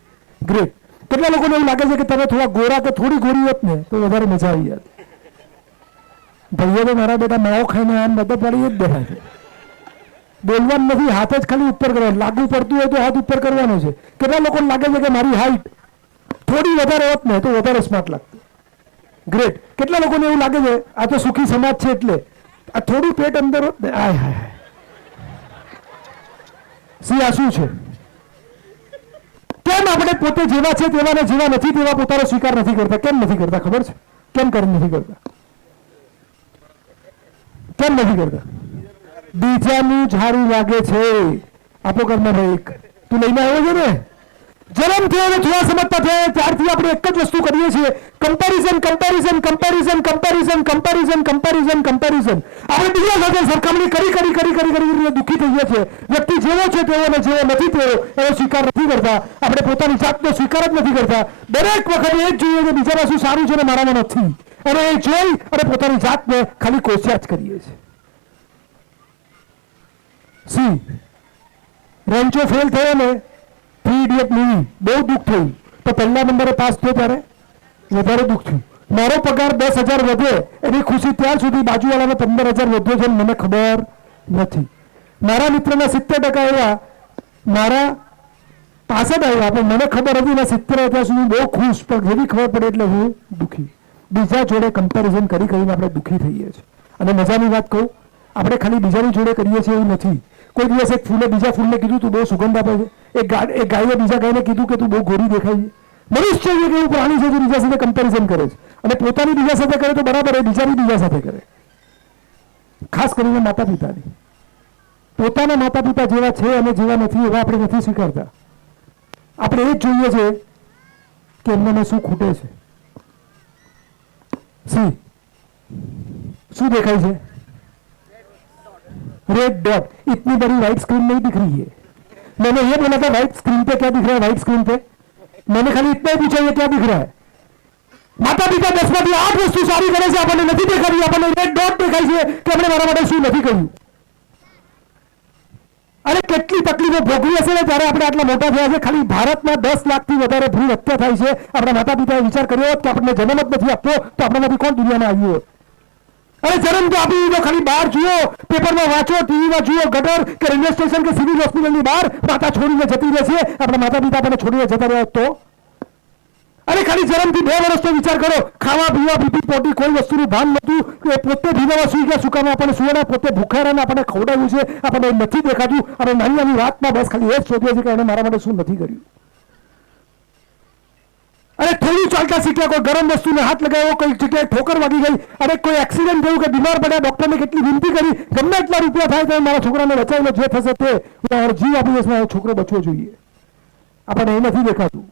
Great. કેટલા લોકોને એવું લાગે છે કે તમે થોડા ગોરા કે થોડી ગોરી હોત ને તો વધારે મજા આવી જાત? ભાઈઓ તો મારા બેટા માવો ખાઈને આમ બધા પડી જ દેખાય છે. બોલવાનું નથી, હાથ જ ખાલી ઉપર કરવાનો. લાગુ પડતું હોય તો હાથ ઉપર કરવાનો છે. કેટલા લોકોને લાગે છે કે મારી હાઈટ થોડી વધારે હોત ને તો વધારે સ્માર્ટ લાગતું? ગ્રેટ. કેટલા લોકોને એવું લાગે છે આ તો સુખી સમાજ છે એટલે આ થોડું પેટ અંદર હોત ને? આય હાય સી આ શું છે? કેમ આપણે પોતે જેવા છે તેવા ને જેવા નથી તેવા પોતાનો સ્વીકાર નથી કરતા? કેમ નથી કરતા ખબર છે? કેમ કરી નથી કરતા? કેમ નથી કરતા? બીજાનું ઝાડું લાગે છે. આપો ઘરમાં ભાઈ એક તું લઈને આવ્યો છે ને, જન્મ થયો ને થોડા સમજતા થયા ત્યારથી આપણે એક જ વસ્તુ કરીએ છીએ, comparison comparison comparison comparison comparison comparison comparison. આપણે બીજા સાથે સરખામણી કરી કરી કરી કરી કરી દુઃખી થઈ ગયા છે. વ્યક્તિ જેવો છે તેવો ને જેવો નથી તેવો એનો સ્વીકાર નથી કરતા. આપણે પોતાની જાતનો સ્વીકાર જ નથી કરતા. દરેક વખતે એ જ જોઈએ કે બીજામાં શું સારું છે ને મારામાં નથી, અને એ જોઈ અને પોતાની જાતને ખાલી કોસ્યા જ કરીએ છીએ. સી રેન્ચો ફેલ થયો ને, 3 ઇડિયટ મૂવી બહુ દુઃખ થયું. તો પહેલા નંબરે પાસ થયો ત્યારે વધારે દુઃખ થયું. મારો પગાર 10,000 વધે એની ખુશી ત્યાર સુધી બાજુવાળાને 15,000 વધ્યો છે મને ખબર નથી. મારા મિત્રના 70% આવ્યા, મારા 65 આવ્યા, પણ મને ખબર હતી ને 70 ત્યાં સુધી બહુ ખુશ, પણ જેવી ખબર પડે એટલે હું દુઃખી. બીજા જોડે કમ્પેરિઝન કરી કરીને આપણે દુઃખી થઈએ છીએ. અને મજાની વાત કહું, આપણે ખાલી બીજાની જોડે કરીએ છીએ એવું નથી. કોઈ દિવસ એક ફૂલે બીજા ફૂલને કીધું તું બહુ સુગંધ આપે છે, એક ગાયે બીજા ગાયને કીધું કે તું બહુ ગોરી દેખાય છે. મનુષ્ય એક એવું પ્રાણી છે જે બીજા સાથે કમ્પેરિઝન કરે છે, અને પોતાની બીજા સાથે કરે તો બરાબર, એ બીજાની બીજા સાથે કરે. ખાસ કરીને માતા પિતાની. પોતાના માતા પિતા જેવા છે અને જેવા નથી એવા આપણે નથી સ્વીકારતા. આપણે એ જ જોઈએ છે કે એમને શું ખૂટે છે. શું દેખાય છે? Red dot. इतनी बड़ी व्हाइट स्क्रीन नहीं दिख रही है. मैंने ये बोला था व्हाइट स्क्रीन पे क्या दिख रहा है, व्हाइट स्क्रीन पे मैंने खाली इतना ही पूछा ये क्या दिख रहा है. माता पिता 10 માંથી 8 વસ્તુ સારી કરે છે, આપણને નથી દેખાતી. આપણને રેડ ડોટ દેખાય છે કે આપણે મારા માટે શું નથી કર્યું. અરે કેટલી તકલીફો ભોગવી હશે ને ત્યારે આપણે આટલા મોટા થયા છે. ખાલી ભારતમાં 10 લાખથી વધારે ભ્રૂણ હત્યા થાય છે. આપણા માતા પિતાએ વિચાર કર્યો હોત કે આપણને જન્મ જ નથી આપતો તો આપણામાંથી કોણ દુનિયામાં આવ્યું હોત. અરે જન્મ તો આપી દીધો, ખાલી બહાર જુઓ, પેપરમાં વાંચો, ટીવીમાં જુઓ, ગટર કે રેલવે સ્ટેશન કે સિવિલ હોસ્પિટલની બહાર માતા છોડીને જતી રહે છે. આપણા માતા પિતા આપણને છોડીને જતા રહ્યા તો? અરે ખાલી જન્મથી 2 વર્ષનો વિચાર કરો, ખાવા પીવા બીપી પોટી કોઈ વસ્તુનું ભાન નહોતું, કે પોતે ભીનામાં સુઈ ગયા, સુકામાં આપણને સુવાના, પોતે ભૂખ્યા રહીને આપણને ખવડાવ્યું છે, આપણને નથી દેખાતું. અને નાની નાની વાતમાં બસ ખાલી એ જ શોધીએ છીએ કે એને મારા માટે શું નથી કર્યું. અરે થોડું ચાલતા શીખ્યા, કોઈ ગરમ વસ્તુને હાથ લગાવ્યો, કોઈ જગ્યાએ ઠોકર વાગી ગઈ, અરે કોઈ એક્સિડન્ટ થયું કે બીમાર પડ્યા, ડોક્ટરને કેટલી વિનંતી કરી, ગમે એટલા રૂપિયા થાય તો મારા છોકરાને બચાવી લો, જે થશે તે જીવ આપી દઈશ, મારો છોકરો બચવો જોઈએ. આપણને એ નથી દેખાતું.